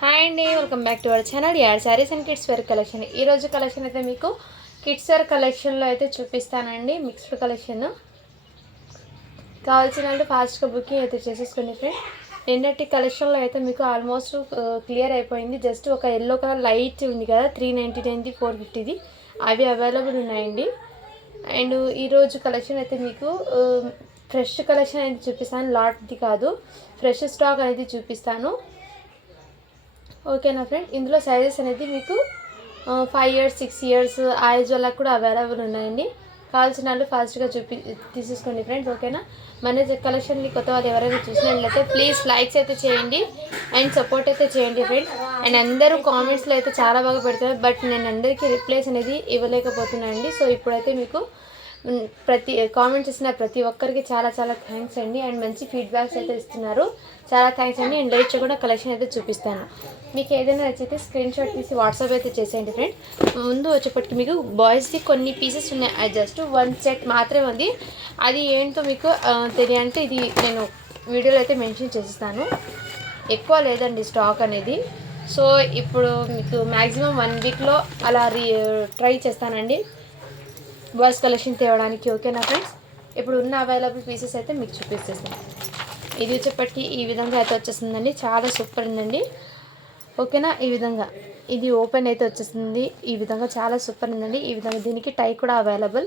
Hi అండి, welcome back to our channel యాడ్ saris and kids wear collection. ఈరోజు collection అయితే మీకు కిడ్స్ వేర్ కలెక్షన్లో అయితే చూపిస్తానండి. మిక్స్డ్ కలెక్షన్ కావాల్సిన వాళ్ళు ఫాస్ట్గా బుకింగ్ అయితే చేసేసుకోండి ఫ్రెండ్. నిన్నటి కలెక్షన్లో అయితే మీకు ఆల్మోస్ట్ క్లియర్ అయిపోయింది. జస్ట్ ఒక ఎల్లో కలర్ లైట్ ఉంది కదా, 399ది 450ది అవి అవైలబుల్ ఉన్నాయండి. అండ్ ఈరోజు కలెక్షన్ అయితే మీకు ఫ్రెష్ కలెక్షన్ అనేది చూపిస్తాను, లాట్ది కాదు, ఫ్రెష్ స్టాక్ అనేది చూపిస్తాను. ఓకేనా ఫ్రెండ్. ఇందులో సైజెస్ అనేది మీకు 5 years 6 years ఆ ఏజ్ వాళ్ళకి కూడా అవైలబుల్ ఉన్నాయండి. కావాల్సిన వాళ్ళు ఫాస్ట్గా తీసేసుకోండి ఫ్రెండ్స్. ఓకేనా. మన కలెక్షన్ని కొత్త వాళ్ళు ఎవరైనా చూసినట్లయితే ప్లీజ్ లైక్స్ అయితే చేయండి అండ్ సపోర్ట్ అయితే చేయండి ఫ్రెండ్స్. అండ్ అందరూ కామెంట్స్లో అయితే చాలా బాగా పెడతారు, బట్ నేను అందరికీ రిప్లైస్ అనేది ఇవ్వలేకపోతున్నానండి. సో ఇప్పుడైతే మీకు ప్రతి కామెంట్స్ ఇస్తున్న ప్రతి ఒక్కరికి చాలా చాలా థ్యాంక్స్ అండి. అండ్ మంచి ఫీడ్బ్యాక్స్ అయితే ఇస్తున్నారు, చాలా థ్యాంక్స్ అండి. అండ్ డైరెక్ట్గా కూడా కలెక్షన్ అయితే చూపిస్తాను. మీకు ఏదైనా నచ్చితే స్క్రీన్ షాట్ తీసి వాట్సాప్ అయితే చేసేయండి ఫ్రెండ్. ముందు వచ్చేప్పటికి మీకు బాయ్స్ది కొన్ని పీసెస్ ఉన్నాయి, అది జస్ట్ 1 set మాత్రమే ఉంది. అది ఏంటో మీకు తెలియాలంటే ఇది నేను వీడియోలో అయితే మెన్షన్ చేస్తాను. ఎక్కువ లేదండి స్టాక్ అనేది. సో ఇప్పుడు మీకు మ్యాక్సిమం 1 weekలో అలా ట్రై చేస్తానండి బాయ్స్ కలెక్షన్ తేవడానికి. ఓకేనా ఫ్రెండ్స్. ఇప్పుడు ఉన్న అవైలబుల్ పీసెస్ అయితే మీకు చూపిస్తాను. ఇది వచ్చేప్పటికి ఈ విధంగా అయితే వచ్చేస్తుందండి, చాలా సూపర్ ఉందండి. ఓకేనా. ఈ విధంగా ఇది ఓపెన్ అయితే వచ్చేస్తుంది, ఈ విధంగా చాలా సూపర్ ఉందండి. ఈ విధంగా దీనికి టై కూడా అవైలబుల్.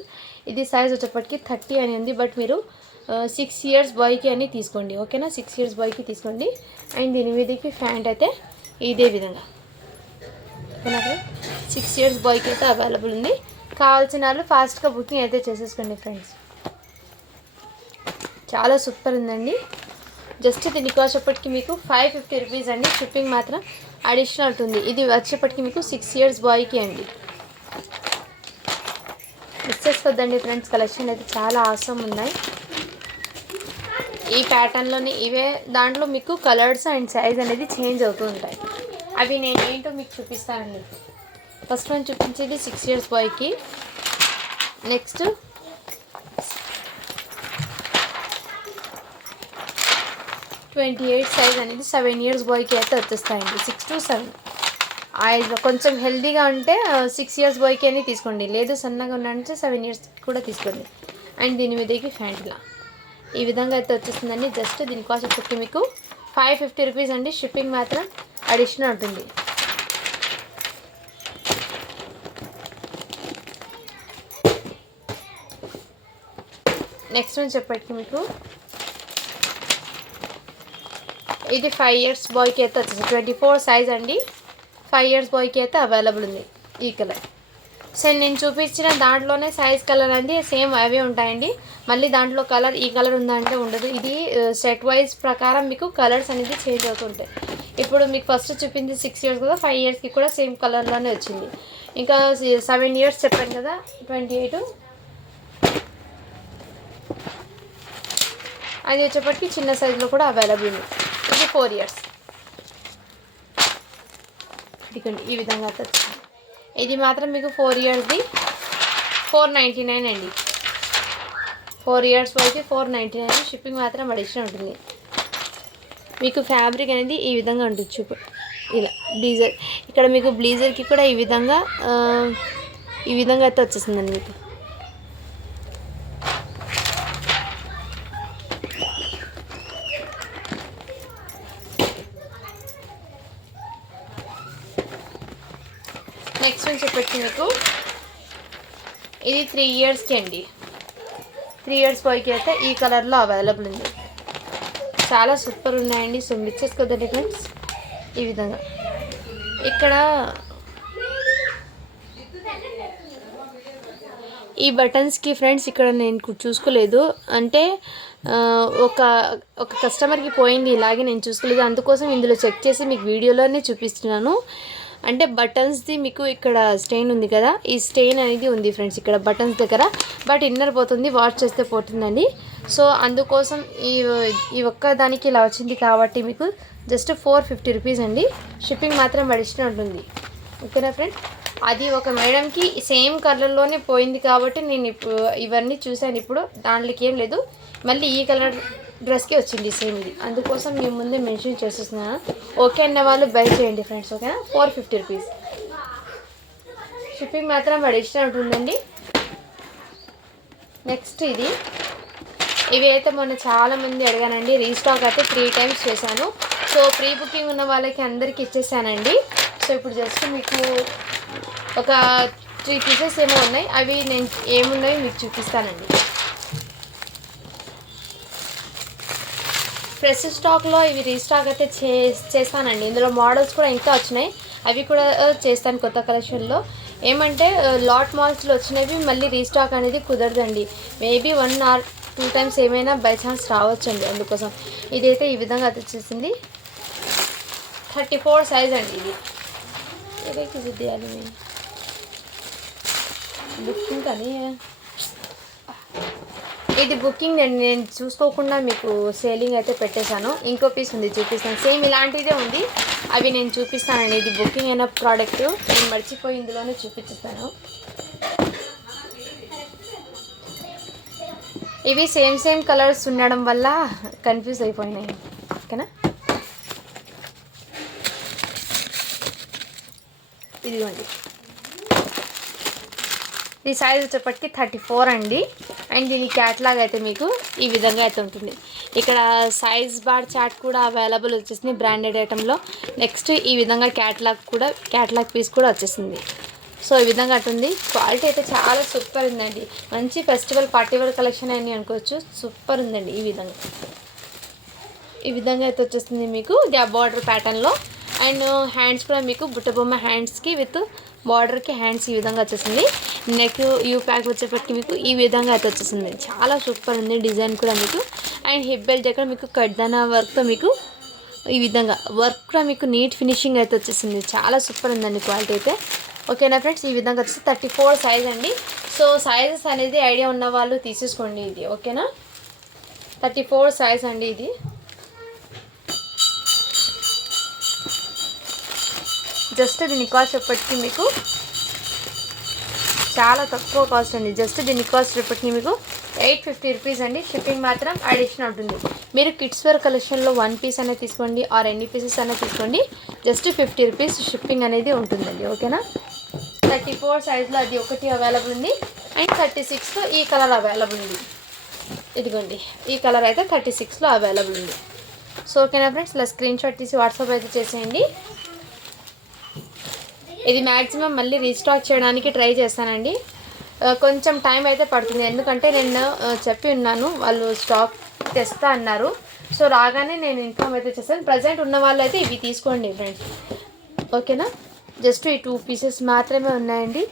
ఇది సైజ్ వచ్చేప్పటికి 30 అని ఉంది, బట్ మీరు 6 years బాయ్కి అని తీసుకోండి. ఓకేనా, 6 years బాయ్కి తీసుకోండి. అండ్ దీని మీదకి ప్యాంట్ అయితే ఇదే విధంగా. ఓకేనా ఫ్రెండ్, 6 years బాయ్కి అయితే అవైలబుల్ ఉంది. కావాల్సిన వాళ్ళు ఫాస్ట్గా బుకింగ్ అయితే చేసేసుకోండి ఫ్రెండ్స్. చాలా సూపర్ ఉందండి. జస్ట్ దీనికి వచ్చేప్పటికి మీకు 550 రూపీస్ అండి. షిప్పింగ్ మాత్రం అడిషనల్ ఉంటుంది. ఇది వచ్చేప్పటికి మీకు 6 years బాయ్కి అండి. మిస్ చేసుకోద్దండి ఫ్రెండ్స్, కలెక్షన్ అయితే చాలా ఆసమ్ ఉన్నాయి. ఈ ప్యాటర్న్లోని ఇవే దాంట్లో మీకు కలర్స్ అండ్ సైజ్ అనేది చేంజ్ అవుతూ ఉంటాయి. అవి నేను ఏంటో మీకు చూపిస్తానండి. ఫస్ట్ వన్ చూపించేది 6 years బాయ్కి. నెక్స్ట్ 28 సైజ్ అనేది 7 years బాయ్కి అయితే వచ్చేస్తాయండి. 6 to 7 కొంచెం హెల్తీగా ఉంటే 6 years బాయ్కి అని తీసుకోండి, లేదు సన్నగా ఉన్నాయంటే 7 years కూడా తీసుకోండి. అండ్ దీని మీదకి ప్యాంట్ ఇలా ఈ విధంగా అయితే వచ్చేస్తుందండి. జస్ట్ దీని కాస్ట్ వచ్చి మీకు 550 రూపీస్ అండి. షిప్పింగ్ మాత్రం అడిషనల్ ఉంటుంది. నెక్స్ట్ వన్ చెప్పటికి మీకు ఇది 5 years బాయ్కి అయితే వచ్చేసి 24 సైజ్ అండి. 5 years బాయ్కి అయితే అవైలబుల్ ఉంది ఈ కలర్. సో నేను చూపించిన దాంట్లోనే సైజ్ కలర్ అండి సేమ్ అవే ఉంటాయండి. మళ్ళీ దాంట్లో కలర్ ఈ కలర్ ఉందంటే ఉండదు. ఇది సెట్ వైజ్ ప్రకారం మీకు కలర్స్ అనేది చేంజ్ అవుతుంటాయి. ఇప్పుడు మీకు ఫస్ట్ చూపింది 6 years కదా, 5 yearsకి కూడా సేమ్ కలర్లోనే వచ్చింది. ఇంకా 7 years చెప్పాను కదా, 28 అది వచ్చేప్పటికి చిన్న సైజులో కూడా అవైలబుల్ ఉంది. ఇది 4 years. ఇదిగోండి ఈ విధంగా వచ్చింది. ఇది మాత్రం మీకు 4 yearsది 499 అండి. 4 years వరకు 499. షిప్పింగ్ మాత్రం అడిషనల్ ఉంటుంది. మీకు ఫ్యాబ్రిక్ అనేది ఈ విధంగా ఉంటుంది చూపు, ఇలా బ్లీజర్. ఇక్కడ మీకు బ్లీజర్కి కూడా ఈ విధంగా అయితే వచ్చేస్తుందండి మీకు. నెక్స్ట్ వన్ చెప్పొచ్చు మీకు ఇది 3 yearsకి అండి. 3 years బాయ్కి అయితే ఈ కలర్లో అవైలబుల్ ఉంది. చాలా సూపర్ ఉన్నాయండి. సో మిక్స్ చేసుకోదండి ఫ్రెండ్స్. ఈ విధంగా ఇక్కడ ఈ బటన్స్కి ఫ్రెండ్స్ ఇక్కడ నేను చూసుకోలేదు, అంటే ఒక కస్టమర్కి పోయింది, ఇలాగే నేను చూసుకోలేదు. అందుకోసం ఇందులో చెక్ చేసి మీకు వీడియోలోనే చూపిస్తున్నాను. అంటే బటన్స్ది మీకు ఇక్కడ స్టెయిన్ ఉంది కదా, ఈ స్టెయిన్ అనేది ఉంది ఫ్రెండ్స్ ఇక్కడ బటన్స్ దగ్గర, బట్ ఇన్నర్ పోతుంది, వాష్ చేస్తే పోతుందండి. సో అందుకోసం ఈ ఒక్క దానికి ఇలా వచ్చింది కాబట్టి మీకు జస్ట్ 450 రూపీస్ అండి. షిప్పింగ్ మాత్రం అడిషనల్ ఉంటుంది. ఓకేనా ఫ్రెండ్. అది ఒక మేడంకి సేమ్ కలర్లోనే పోయింది కాబట్టి నేను ఇప్పుడు ఇవన్నీ చూశాను. ఇప్పుడు దాంట్లోకి ఏం లేదు, మళ్ళీ ఈ కలర్ డ్రెస్కి వచ్చింది సేమ్ ఇది, అందుకోసం మేము ముందే మెన్షన్ చేసేస్తున్నాను. ఓకే అన్న వాళ్ళు బై చేయండి ఫ్రెండ్స్, ఓకేనా. 450 రూపీస్. షిప్పింగ్ మాత్రం అడిషనల్ ఉంటుందండి. నెక్స్ట్ ఇవి అయితే మొన్న చాలామంది అడిగానండి, రీస్టాక్ అయితే 3 టైమ్స్ చేశాను. సో ప్రీ బుకింగ్ ఉన్న వాళ్ళకి అందరికీ ఇచ్చేసానండి. సో ఇప్పుడు జస్ట్ మీకు ఒక 3 పీసెస్ ఏమో ఉన్నాయి, అవి నేను ఏమున్నాయి మీకు చూపిస్తానండి. ఫ్రెష్ స్టాక్లో ఇవి రీస్టాక్ అయితే చేస్తానండి. ఇందులో మోడల్స్ కూడా ఇంకా వచ్చినాయి, అవి కూడా చేస్తాను కొత్త కలెక్షన్లో. ఏమంటే లాట్ మాల్స్లో వచ్చినవి మళ్ళీ రీస్టాక్ అనేది కుదరదండి. మేబీ 1 or 2 టైమ్స్ ఏమైనా బై ఛాన్స్ రావచ్చండి. అందుకోసం ఇదైతే ఈ విధంగా అయితే వచ్చేసింది. 34 సైజ్ అండి. ఇది తీయాలి మేము బుకింగ్ కానీ ఇది బుకింగ్ నేను చూసుకోకుండా మీకు సేలింగ్ అయితే పెట్టేశాను. ఇంకో పీస్ ఉంది, చూపిస్తాను. సేమ్ ఇలాంటిదే ఉంది, అవి నేను చూపిస్తానండి. ఇది బుకింగ్ అయిన ప్రోడక్ట్, నేను మర్చిపోయి ఇందులోనే చూపిస్తాను. ఇవి సేమ్ కలర్స్ ఉండడం వల్ల కన్ఫ్యూజ్ అయిపోయినాయి, ఓకేనా. ఇదిగోండి, ఈ సైజ్ వచ్చేప్పటికి 34 అండి. అండ్ దీని క్యాట్లాగ్ అయితే మీకు ఈ విధంగా అయితే ఉంటుంది. ఇక్కడ సైజ్ బార్ చార్ట్ కూడా అవైలబుల్ వచ్చేసింది బ్రాండెడ్ ఐటెంలో. నెక్స్ట్ ఈ విధంగా క్యాట్లాగ్ పీస్ కూడా వచ్చేసింది. సో ఈ విధంగా ఉంటుంది. క్వాలిటీ అయితే చాలా సూపర్ ఉందండి. మంచి ఫెస్టివల్ పార్టీవేర్ కలెక్షన్ అని అనుకోవచ్చు. సూపర్ ఉందండి. ఈ విధంగా అయితే వచ్చేస్తుంది మీకు బార్డర్ ప్యాటర్న్లో. అండ్ హ్యాండ్స్ కూడా మీకు బుట్టబొమ్మ హ్యాండ్స్కి విత్ బార్డర్కి హ్యాండ్స్ ఈ విధంగా వచ్చేసింది. నెక్ యూ ప్యాక్ వచ్చేప్పటికి మీకు ఈ విధంగా అయితే వచ్చేసింది. చాలా సూపర్ ఉంది డిజైన్ కూడా మీకు. అండ్ హిప్ బెల్ట్ దగ్గర మీకు కడ్దానా వర్క్తో మీకు ఈ విధంగా వర్క్ కూడా మీకు నీట్ ఫినిషింగ్ అయితే వచ్చేసింది. చాలా సూపర్ ఉందండి క్వాలిటీ అయితే, ఓకేనా ఫ్రెండ్స్. ఈ విధంగా వచ్చేసి 34 సైజ్ అండి. సో సైజెస్ అనేది ఐడియా ఉన్న వాళ్ళు తీసేసుకోండి ఇది, ఓకేనా. 34 సైజ్ అండి ఇది. జస్ట్ దీని కాస్ట్ ఎప్పటికీ మీకు చాలా తక్కువ కాస్ట్ అండి. జస్ట్ దీని కాస్ట్ ఎప్పటికీ మీకు 850 రూపీస్ అండి. షిప్పింగ్ మాత్రం అడిషనల్ ఉంటుంది. మీరు కిడ్స్ వేర్ కలెక్షన్లో 1 పీస్ అనేది తీసుకోండి ఆర్ ఎన్ని పీసెస్ అనేది తీసుకోండి, జస్ట్ 50 రూపీస్ షిప్పింగ్ అనేది ఉంటుందండి, ఓకేనా. 34 సైజ్లో అది ఒకటి అవైలబుల్ ఉంది. అండ్ 36లో ఈ కలర్ అవైలబుల్ ఉంది. ఇదిగోండి, ఈ కలర్ అయితే 36లో అవైలబుల్ ఉంది. సో ఓకేనా ఫ్రెండ్స్, ఇలా స్క్రీన్ షాట్ తీసి వాట్సాప్ అయితే చేసేయండి. ఇది మ్యాక్సిమం మళ్ళీ రీస్టాక్ చేయడానికి ట్రై చేస్తానండి. కొంచెం టైం అయితే పడుతుంది, ఎందుకంటే నేను చెప్పి ఉన్నాను వాళ్ళు స్టాక్ తెస్తా అన్నారు. సో రాగానే నేను ఇన్ఫామ్ అయితే చేస్తాను. ప్రజెంట్ ఉన్న వాళ్ళు అయితే ఇవి తీసుకోండి ఫ్రెండ్స్, ఓకేనా. జస్ట్ ఈ 2 పీసెస్ మాత్రమే ఉన్నాయండి.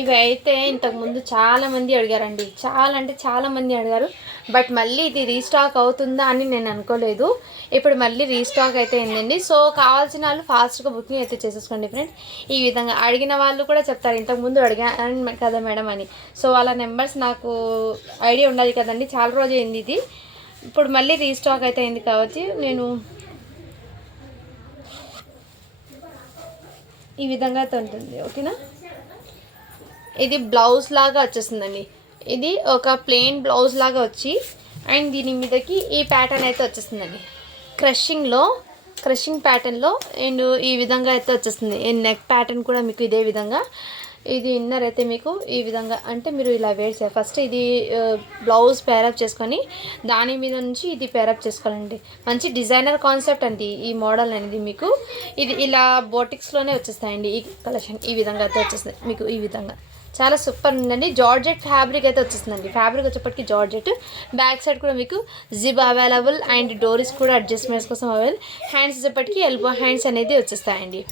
ఇవి అయితే ఇంతకుముందు చాలామంది అడిగారండి, చాలా అంటే చాలామంది అడిగారు. బట్ మళ్ళీ ఇది రీస్టాక్ అవుతుందా అని నేను అనుకోలేదు. ఇప్పుడు మళ్ళీ రీస్టాక్ అయితే అయిందండి. సో కావాల్సిన వాళ్ళు ఫాస్ట్గా బుకింగ్ అయితే చేసేసుకోండి ఫ్రెండ్స్. ఈ విధంగా అడిగిన వాళ్ళు కూడా చెప్తారు, ఇంతకుముందు అడిగాను కదా మేడం అని. సో వాళ్ళ నెంబర్స్ నాకు ఐడియా ఉండాలి కదండి, చాలా రోజు అయింది ఇది. ఇప్పుడు మళ్ళీ రీస్టాక్ అయితే అయింది కాబట్టి నేను ఈ విధంగా అయితే ఉంటుంది, ఓకేనా. ఇది బ్లౌజ్ లాగా వచ్చేస్తుందండి. ఇది ఒక ప్లెయిన్ బ్లౌజ్ లాగా వచ్చి అండ్ దీని మీదకి ఈ ప్యాటర్న్ అయితే వచ్చేస్తుందండి. క్రషింగ్ ప్యాటర్న్లో అండ్ ఈ విధంగా అయితే వచ్చేస్తుంది. నెక్ ప్యాటర్న్ కూడా మీకు ఇదే విధంగా. ఇది ఇన్నర్ అయితే మీకు ఈ విధంగా, అంటే మీరు ఇలా వేర్ చేయాలి. ఫస్ట్ ఇది బ్లౌజ్ పేరప్ చేసుకొని దాని మీద నుంచి ఇది పేరప్ చేసుకోవాలండి. మంచి డిజైనర్ కాన్సెప్ట్ అండి ఈ మోడల్ అనేది మీకు. ఇది ఇలా బోటిక్స్లోనే వచ్చేస్తాయండి. ఈ కలెక్షన్ ఈ విధంగా అయితే వచ్చేస్తుంది మీకు. ఈ విధంగా చాలా సూపర్ ఉందండి. జార్జెట్ ఫ్యాబ్రిక్ అయితే వచ్చేస్తుందండి. ఫ్యాబ్రిక్ వచ్చేప్పటికి జార్జెట్. బ్యాక్ సైడ్ కూడా మీకు జిప్ అవైలబుల్ అండ్ డోరీస్ కూడా అడ్జస్ట్మెంట్స్ కోసం అవైలబుల్. హ్యాండ్స్ వచ్చేప్పటికి ఎల్బో హ్యాండ్స్ అనేది వచ్చేస్తాయండి.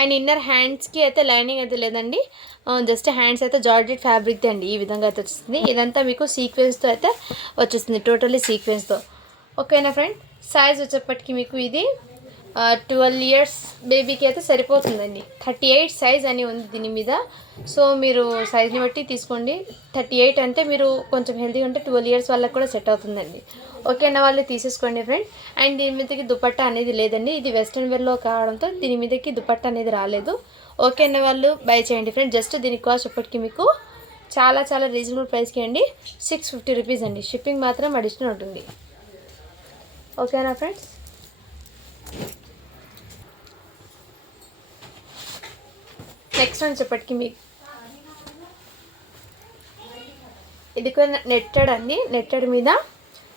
అండ్ ఇన్నర్ హ్యాండ్స్కి అయితే లైనింగ్ అయితే లేదండి, జస్ట్ హ్యాండ్స్ అయితే జార్జెట్ ఫ్యాబ్రిక్ది అండి. ఈ విధంగా అయితే వచ్చేస్తుంది. ఇదంతా మీకు సీక్వెన్స్తో అయితే వచ్చేస్తుంది, టోటల్లీ సీక్వెన్స్తో, ఓకేనా ఫ్రెండ్. సైజ్ వచ్చేప్పటికి మీకు ఇది 12 ఇయర్స్ బేబీకి అయితే సరిపోతుందండి. 38 సైజ్ అని ఉంది దీని మీద. సో మీరు సైజ్ని బట్టి తీసుకోండి. 38 అంటే మీరు కొంచెం హెల్తీగా ఉంటే 12 ఇయర్స్ వాళ్ళకి కూడా సెట్ అవుతుందండి. ఓకేనా, వాళ్ళు తీసేసుకోండి ఫ్రెండ్. అండ్ దీని మీదకి దుపట్టా అనేది లేదండి, ఇది వెస్ట్రన్ వేర్లో కావడంతో దీని మీదకి దుపట్టా అనేది రాలేదు. ఓకేనా, వాళ్ళు బై చేయండి ఫ్రెండ్. జస్ట్ దీని కాస్ట్ ఇప్పటికి మీకు చాలా చాలా రీజనబుల్ ప్రైస్కి అండి, 650 రూపీస్ అండి. షిప్పింగ్ మాత్రం అడిషనల్ ఉంటుంది. ఓకేనా ఫ్రెండ్స్. నెక్స్ట్ వచ్చేప్పటికి మీకు ఇది కూడా నెట్టెడ్ అండి. నెట్టెడ్ మీద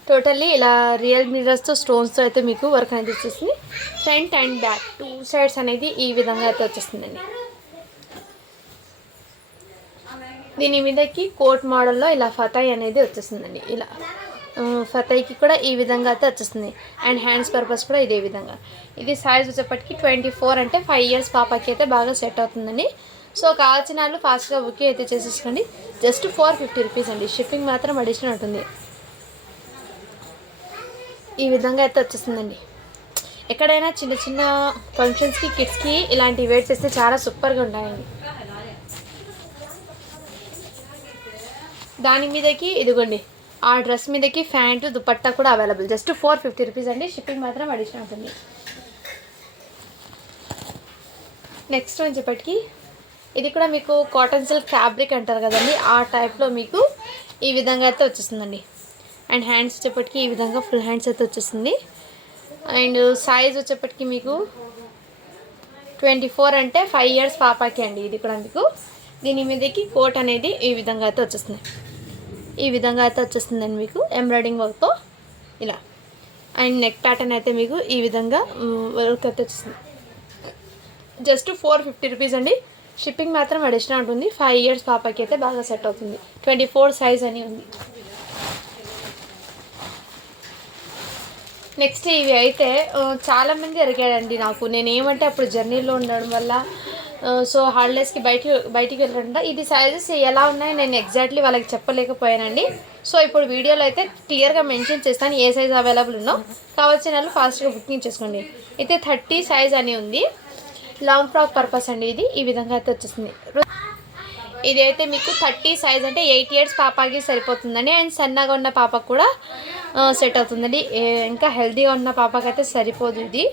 టోటల్లీ ఇలా రియల్ మిర్రర్స్తో స్టోన్స్తో అయితే మీకు వర్క్ అనేది వచ్చేసింది. ఫ్రంట్ అండ్ బ్యాక్ 2 సైడ్స్ అనేది ఈ విధంగా అయితే వచ్చేస్తుందండి. దీని మీదకి కోట్ మోడల్లో ఇలా ఫతాయి అనేది వచ్చేస్తుందండి. ఇలా ఫతాయికి కూడా ఈ విధంగా అయితే వచ్చేస్తుంది. అండ్ హ్యాండ్స్ పర్పస్ కూడా ఇదే విధంగా. ఇది సైజ్ వచ్చేప్పటికి 24 అంటే 5 ఇయర్స్ పాపకి అయితే బాగా సెట్ అవుతుందండి. సో కావాల్సిన వాళ్ళు ఫాస్ట్గా బుకింగ్ అయితే చేసేసుకోండి. జస్ట్ 450 రూపీస్ అండి. షిప్పింగ్ మాత్రం అడిషనల్ ఉంటుంది. ఈ విధంగా అయితే వచ్చేస్తుందండి. ఎక్కడైనా చిన్న చిన్న ఫంక్షన్స్కి కిడ్స్కి ఇలాంటివి వేర్ చేస్తే చాలా సూపర్గా ఉంటాయండి. దాని మీదకి ఇదిగోండి ఆ డ్రెస్ మీదకి ప్యాంటు దుపట్టా కూడా అవైలబుల్. జస్ట్ 450 రూపీస్ అండి. షిప్పింగ్ మాత్రం అడిషనల్ ఉంటుంది. నెక్స్ట్ వచ్చేప్పటికి ఇది కూడా మీకు కాటన్ సిల్క్ ఫ్యాబ్రిక్ అంటారు కదండి, ఆ టైప్లో మీకు ఈ విధంగా అయితే వచ్చేస్తుందండి. అండ్ హ్యాండ్స్ వచ్చేప్పటికి ఈ విధంగా ఫుల్ హ్యాండ్స్ అయితే వచ్చేస్తుంది. అండ్ సైజ్ వచ్చేప్పటికి మీకు 24 అంటే 5 ఇయర్స్ పాపకి అండి. ఇది కూడా మీకు దీని మీదకి కోట్ అనేది ఈ విధంగా అయితే వచ్చేస్తుంది. ఈ విధంగా అయితే వచ్చేస్తుందండి మీకు ఎంబ్రాయిడింగ్ వర్క్తో ఇలా. అండ్ నెక్ ప్యాటర్న్ అయితే మీకు ఈ విధంగా వర్క్ అయితే వచ్చేస్తుంది. జస్ట్ 450 రూపీస్ అండి. షిప్పింగ్ మాత్రం అడిషనల్ ఉంటుంది. 5 ఇయర్స్ పాపకి అయితే బాగా సెట్ అవుతుంది. 24 సైజ్ అని ఉంది. నెక్స్ట్ ఇవి అయితే చాలామంది అడిగాడండి నాకు. నేను ఏమంటే అప్పుడు జర్నీలో ఉండడం వల్ల సో హాలిడేస్కి బయటికి వెళ్ళకుండా ఇది సైజెస్ ఎలా ఉన్నాయో నేను ఎగ్జాక్ట్లీ వాళ్ళకి చెప్పలేకపోయానండి. సో ఇప్పుడు వీడియోలో అయితే క్లియర్గా మెన్షన్ చేస్తాను ఏ సైజ్ అవైలబుల్ ఉన్నో. కావాల్సిన వాళ్ళు ఫాస్ట్గా బుకింగ్ చేసుకోండి. అయితే 30 సైజ్ అని ఉంది. లాంగ్ ఫ్రాక్ పర్పస్ అండి. ఇది ఈ విధంగా అయితే వచ్చేస్తుంది. ఇది అయితే మీకు 30 సైజ్ అంటే 8 ఇయర్స్ పాపకి సరిపోతుందండి. అండ్ సన్నగా ఉన్న పాపకు కూడా సెట్ అవుతుందండి. ఇంకా హెల్తీగా ఉన్న పాపకి అయితే సరిపోదు ఇది.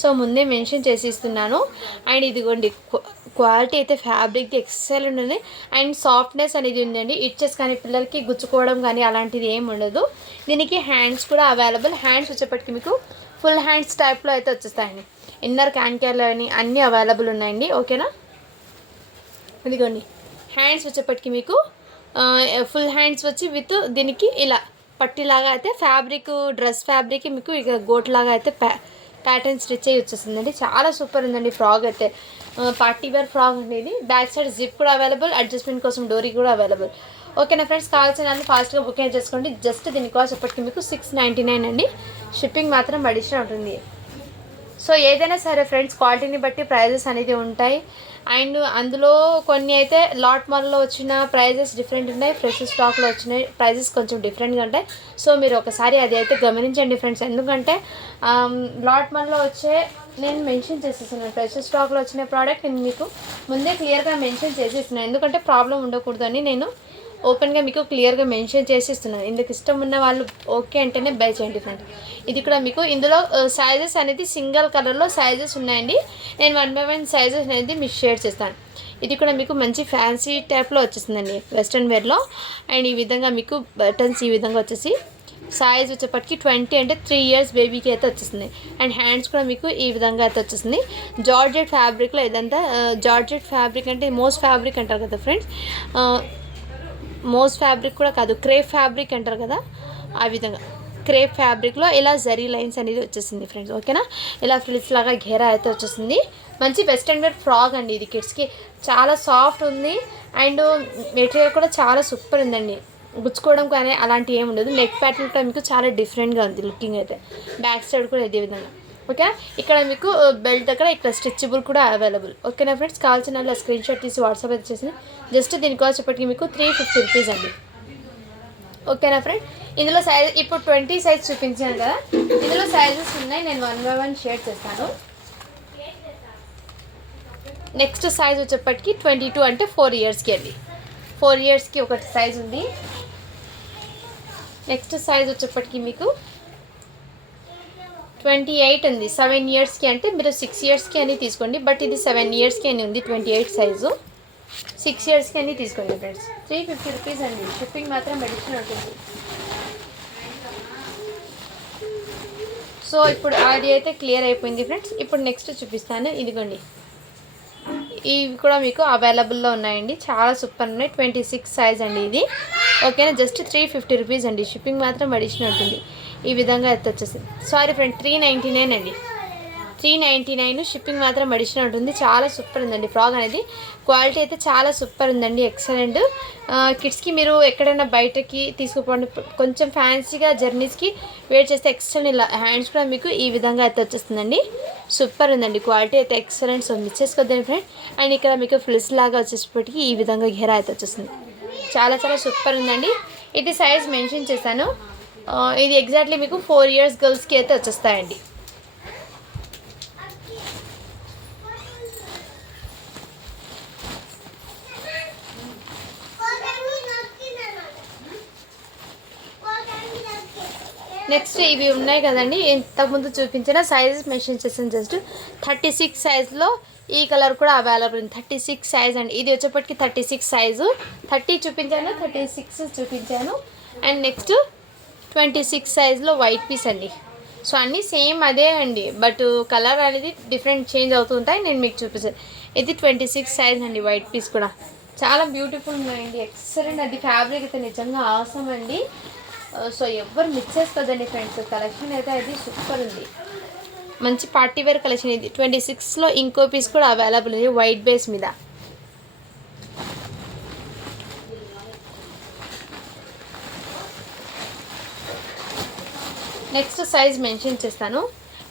సో ముందే మెన్షన్ చేసి ఇస్తున్నాను. అండ్ ఇదిగోండి క్వాలిటీ అయితే ఫ్యాబ్రిక్ ఎక్సలెంట్ ఉంది. అండ్ సాఫ్ట్నెస్ అనేది ఉందండి. ఇచ్చెస్ కానీ పిల్లలకి గుచ్చుకోవడం కానీ అలాంటిది ఏమి ఉండదు. దీనికి హ్యాండ్స్ కూడా అవైలబుల్. హ్యాండ్స్ వచ్చేప్పటికి మీకు ఫుల్ హ్యాండ్స్ టైప్లో అయితే వచ్చేస్తాయండి. ఇన్నర్ క్యాన్కేర్లు అని అన్నీ అవైలబుల్ ఉన్నాయండి. ఓకేనా, ఇదిగోండి హ్యాండ్స్ వచ్చేప్పటికి మీకు ఫుల్ హ్యాండ్స్ వచ్చి విత్ దీనికి ఇలా పట్టిలాగా అయితే ఫ్యాబ్రిక్ డ్రెస్ ఫ్యాబ్రిక్ మీకు ఇక గోట్లాగా అయితే ప్యాటర్న్ స్టిచ్ అయ్యి వచ్చేస్తుందండి. చాలా సూపర్ ఉందండి ఫ్రాక్ అయితే. పార్టీ వేర్ ఫ్రాక్ అనేది. బ్యాక్ సైడ్ జిప్ కూడా అవైలబుల్. అడ్జస్ట్మెంట్ కోసం డోరీ కూడా అవైలబుల్. ఓకేనా ఫ్రెండ్స్, కావాల్సిన వాళ్ళు ఫాస్ట్గా బుకింగ్ చేసుకోండి. జస్ట్ దీని కాస్ట్ ఇప్పటికి మీకు 699 అండి. షిప్పింగ్ మాత్రం అడిషనల్ ఉంటుంది. సో ఏదైనా సరే ఫ్రెండ్స్ క్వాలిటీని బట్టి ప్రైజెస్ అనేది ఉంటాయి. అండ్ అందులో కొన్ని అయితే లాట్ మాల్లో వచ్చిన ప్రైజెస్ డిఫరెంట్ ఉన్నాయి. ఫ్రెష్ స్టాక్లో వచ్చిన ప్రైజెస్ కొంచెం డిఫరెంట్గా ఉంటాయి. సో మీరు ఒకసారి అది అయితే గమనించండి ఫ్రెండ్స్. ఎందుకంటే లాట్ మాల్లో వచ్చే నేను మెన్షన్ చేసేస్తున్నాను. ఫ్రెష్ స్టాక్లో వచ్చిన ప్రోడక్ట్ నేను మీకు ముందే క్లియర్గా మెన్షన్ చేసేస్తున్నాను. ఎందుకంటే ప్రాబ్లం ఉండకూడదని నేను ఓపెన్గా మీకు క్లియర్గా మెన్షన్ చేసి ఇస్తున్నాను. ఇందుకు ఇష్టం ఉన్న వాళ్ళు ఓకే అంటేనే బై చేయండి ఫ్రెండ్. ఇది కూడా మీకు ఇందులో సైజెస్ అనేది సింగిల్ కలర్లో సైజెస్ ఉన్నాయండి. నేను 1 by 1 సైజెస్ అనేది మీకు షేర్ చేస్తాను. ఇది కూడా మీకు మంచి ఫ్యాన్సీ టైప్లో వచ్చేసిందండి వెస్ట్రన్ వేర్లో. అండ్ ఈ విధంగా మీకు బటన్స్ ఈ విధంగా వచ్చేసి సైజ్ వచ్చేప్పటికి 20 అంటే 3 ఇయర్స్ బేబీకి అయితే వచ్చేస్తుంది. అండ్ హ్యాండ్స్ కూడా మీకు ఈ విధంగా అయితే వచ్చేస్తుంది. జార్జెట్ ఫ్యాబ్రిక్లో ఇదంతా జార్జెట్ ఫ్యాబ్రిక్ అంటే మోస్ ఫ్యాబ్రిక్ అంటారు కదా ఫ్రెండ్స్. మోస్ ఫ్యాబ్రిక్ కూడా కాదు, క్రేప్ ఫ్యాబ్రిక్ అంటారు కదా, ఆ విధంగా క్రేప్ ఫ్యాబ్రిక్లో ఇలా జరీ లైన్స్ అనేది వచ్చేసింది ఫ్రెండ్స్. ఓకేనా, ఇలా ఫ్రిల్స్ లాగా ఘేరా అయితే వచ్చేసింది. మంచి వెస్ట్రన్ వేర్ ఫ్రాక్ అండి. ఇది కిడ్స్కి చాలా సాఫ్ట్ ఉంది. అండ్ మెటీరియల్ కూడా చాలా సూపర్ ఉందండి. గుచ్చుకోవడం కానీ అలాంటి ఏమి ఉండదు. నెక్ ప్యాటర్న్ కూడా మీకు చాలా డిఫరెంట్గా ఉంది లుకింగ్ అయితే. బ్యాక్ సైడ్ కూడా ఇదే విధంగా. ఓకే, ఇక్కడ మీకు బెల్ట్ దగ్గర ఇక్కడ స్ట్రెచబుల్ కూడా అవైలబుల్. ఓకేనా ఫ్రెండ్స్, కావాల్సిన వాళ్ళు స్క్రీన్ షాట్ తీసి వాట్సాప్ అయితే చేసింది. జస్ట్ దీనికి వచ్చేప్పటికి మీకు 350 రూపీస్ అండి. ఓకేనా ఫ్రెండ్, ఇందులో సైజ్ ఇప్పుడు 20 సైజ్ చూపించాను కదా, ఇందులో సైజెస్ ఉన్నాయి. నేను 1 by 1 షేర్ చేస్తాను. నెక్స్ట్ సైజ్ వచ్చేప్పటికి 22 అంటే 4 ఇయర్స్కి అండి. 4 ఇయర్స్కి ఒకటి సైజ్ ఉంది. నెక్స్ట్ సైజ్ వచ్చేప్పటికి మీకు 28 ఉంది. 7 ఇయర్స్కి అంటే మీరు 6 ఇయర్స్కి అని తీసుకోండి, బట్ ఇది 7 ఇయర్స్కి అని ఉంది. 28 సైజు 6 ఇయర్స్కి అని తీసుకోండి ఫ్రెండ్స్. 350 రూపీస్ అండి. షిప్పింగ్ మాత్రం మెడిసిన్ ఉంటుంది. సో ఇప్పుడు అది అయితే క్లియర్ అయిపోయింది ఫ్రెండ్స్. ఇప్పుడు నెక్స్ట్ చూపిస్తాను. ఇదిగోండి, ఇవి కూడా మీకు అవైలబుల్లో ఉన్నాయండి. చాలా సూపర్ ఉన్నాయి. 26 సైజ్ అండి ఇది. ఓకేనా, జస్ట్ 350 రూపీస్ అండి. షిప్పింగ్ మాత్రం అడిషనల్ ఉంటుంది. ఈ విధంగా ఎత్తి వచ్చేసింది. సారీ ఫ్రెండ్, 399 అండి. 399. షిప్పింగ్ మాత్రం అడిషనల్ ఉంటుంది. చాలా సూపర్ ఉందండి ఫ్రాక్ అనేది. క్వాలిటీ అయితే చాలా సూపర్ ఉందండి, ఎక్సలెంట్. కిడ్స్కి మీరు ఎక్కడైనా బయటకి తీసుకుపోండి, కొంచెం ఫ్యాన్సీగా జర్నీస్కి వేర్ చేస్తే ఎక్సలెంట్. ఇలా హ్యాండ్స్ కూడా మీకు ఈ విధంగా అయితే వచ్చేస్తుందండి. సూపర్ ఉందండి, క్వాలిటీ అయితే ఎక్సలెంట్. సో మిస్ చేసుకోద్దండి ఫ్రెండ్. అండ్ ఇక్కడ మీకు ఫ్రిల్స్ లాగా వచ్చేటప్పటికి ఈ విధంగా ఘెరా అయితే వచ్చేస్తుంది. చాలా చాలా సూపర్ ఉందండి. ఇది సైజ్ మెన్షన్ చేశాను. ఇది ఎగ్జాక్ట్లీ మీకు 4 ఇయర్స్ గర్ల్స్కి అయితే వచ్చేస్తాయండి. నెక్స్ట్ ఇవి ఉన్నాయి కదండి, ఇంతకుముందు చూపించిన సైజెస్ మెన్షన్ చేసాను. జస్ట్ 36 సైజ్లో ఈ కలర్ కూడా అవైలబుల్ ఉంది. 36 సైజ్ అండి. ఇది వచ్చేప్పటికి 36 సైజు. 30 చూపించాను, 36 చూపించాను. అండ్ నెక్స్ట్ 26 సైజ్లో వైట్ పీస్ అండి. సో అన్నీ సేమ్ అదే అండి, బట్ కలర్ అనేది డిఫరెంట్ చేంజ్ అవుతుంటాయి. నేను మీకు చూపిస్తాను. ఇది 26 సైజ్ అండి. వైట్ పీస్ కూడా చాలా బ్యూటిఫుల్ ఉన్నాయండి, ఎక్సలెంట్. అది ఫ్యాబ్రిక్ అయితే నిజంగా ఆసమ్ అండి. సో ఎవ్వరు మిస్ చేసుకోదండి ఫ్రెండ్స్. కలెక్షన్ అయితే అది సూపర్ ఉంది. మంచి పార్టీ వేర్ కలెక్షన్ ఇది. 26లో ఇంకో పీస్ కూడా అవైలబుల్ ఉంది వైట్ బేస్ మీద. నెక్స్ట్ సైజ్ మెన్షన్ చేస్తాను.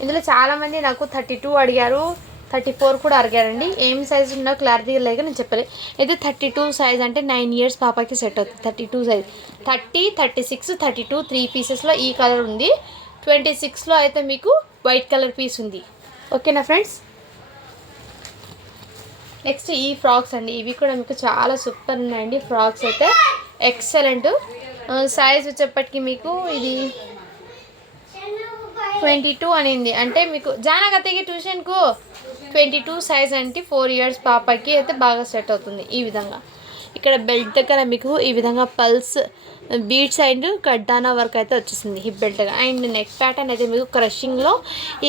ఇందులో చాలామంది నాకు 32 అడిగారు, 34 కూడా అడిగారండి. ఏం సైజ్ ఉన్నా క్లారిటీగా లేక నేను చెప్పలే. ఇది 32 సైజ్ అంటే 9 ఇయర్స్ పాపకి సెట్ అవుతుంది. 32 సైజ్. 30, 36, 32 3 పీసెస్లో ఈ కలర్ ఉంది. 26లో అయితే మీకు వైట్ కలర్ పీస్ ఉంది. ఓకేనా ఫ్రెండ్స్. నెక్స్ట్ ఈ ఫ్రాక్స్ అండి. ఇవి కూడా మీకు చాలా సూపర్ ఉన్నాయండి. ఫ్రాక్స్ అయితే ఎక్సలెంట్. సైజ్ వచ్చేప్పటికి మీకు ఇది 22 అనింది. అంటే మీకు జానగతకి ట్యూషన్కు 22 సైజ్ అంటే 4 ఇయర్స్ పాపకి అయితే బాగా సెట్ అవుతుంది. ఈ విధంగా ఇక్కడ బెల్ట్ దగ్గర మీకు ఈ విధంగా పల్స్ బీడ్స్ అండ్ కడ్డానా వర్క్ అయితే వచ్చేసింది హిప్ బెల్ట్గా. అండ్ నెక్ ప్యాటర్న్ అయితే మీకు క్రషింగ్లో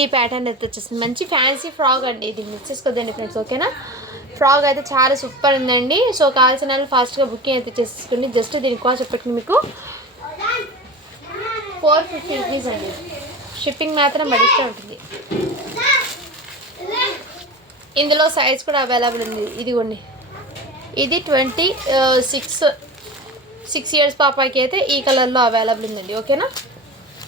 ఈ ప్యాటర్న్ అయితే వచ్చేసింది. మంచి ఫ్యాన్సీ ఫ్రాక్ అండి. ఇది మిస్ చేసుకోదండి ఫ్రెండ్స్. ఓకేనా, ఫ్రాక్ అయితే చాలా సూపర్ ఉందండి. సో కావాల్సిన వాళ్ళు ఫాస్ట్గా బుకింగ్ అయితే చేసుకోండి. జస్ట్ దీని కాస్ట్ చెప్పండి మీకు 450 రూపీస్ అండి. షిప్పింగ్ మాత్రం అడిషనల్ ఉంటుంది. ఇందులో సైజ్ కూడా అవైలబుల్ ఉంది. ఇదిగోండి, ఇది 6 ఇయర్స్ పాపకి అయితే ఈ కలర్లో అవైలబుల్ ఉందండి. ఓకేనా,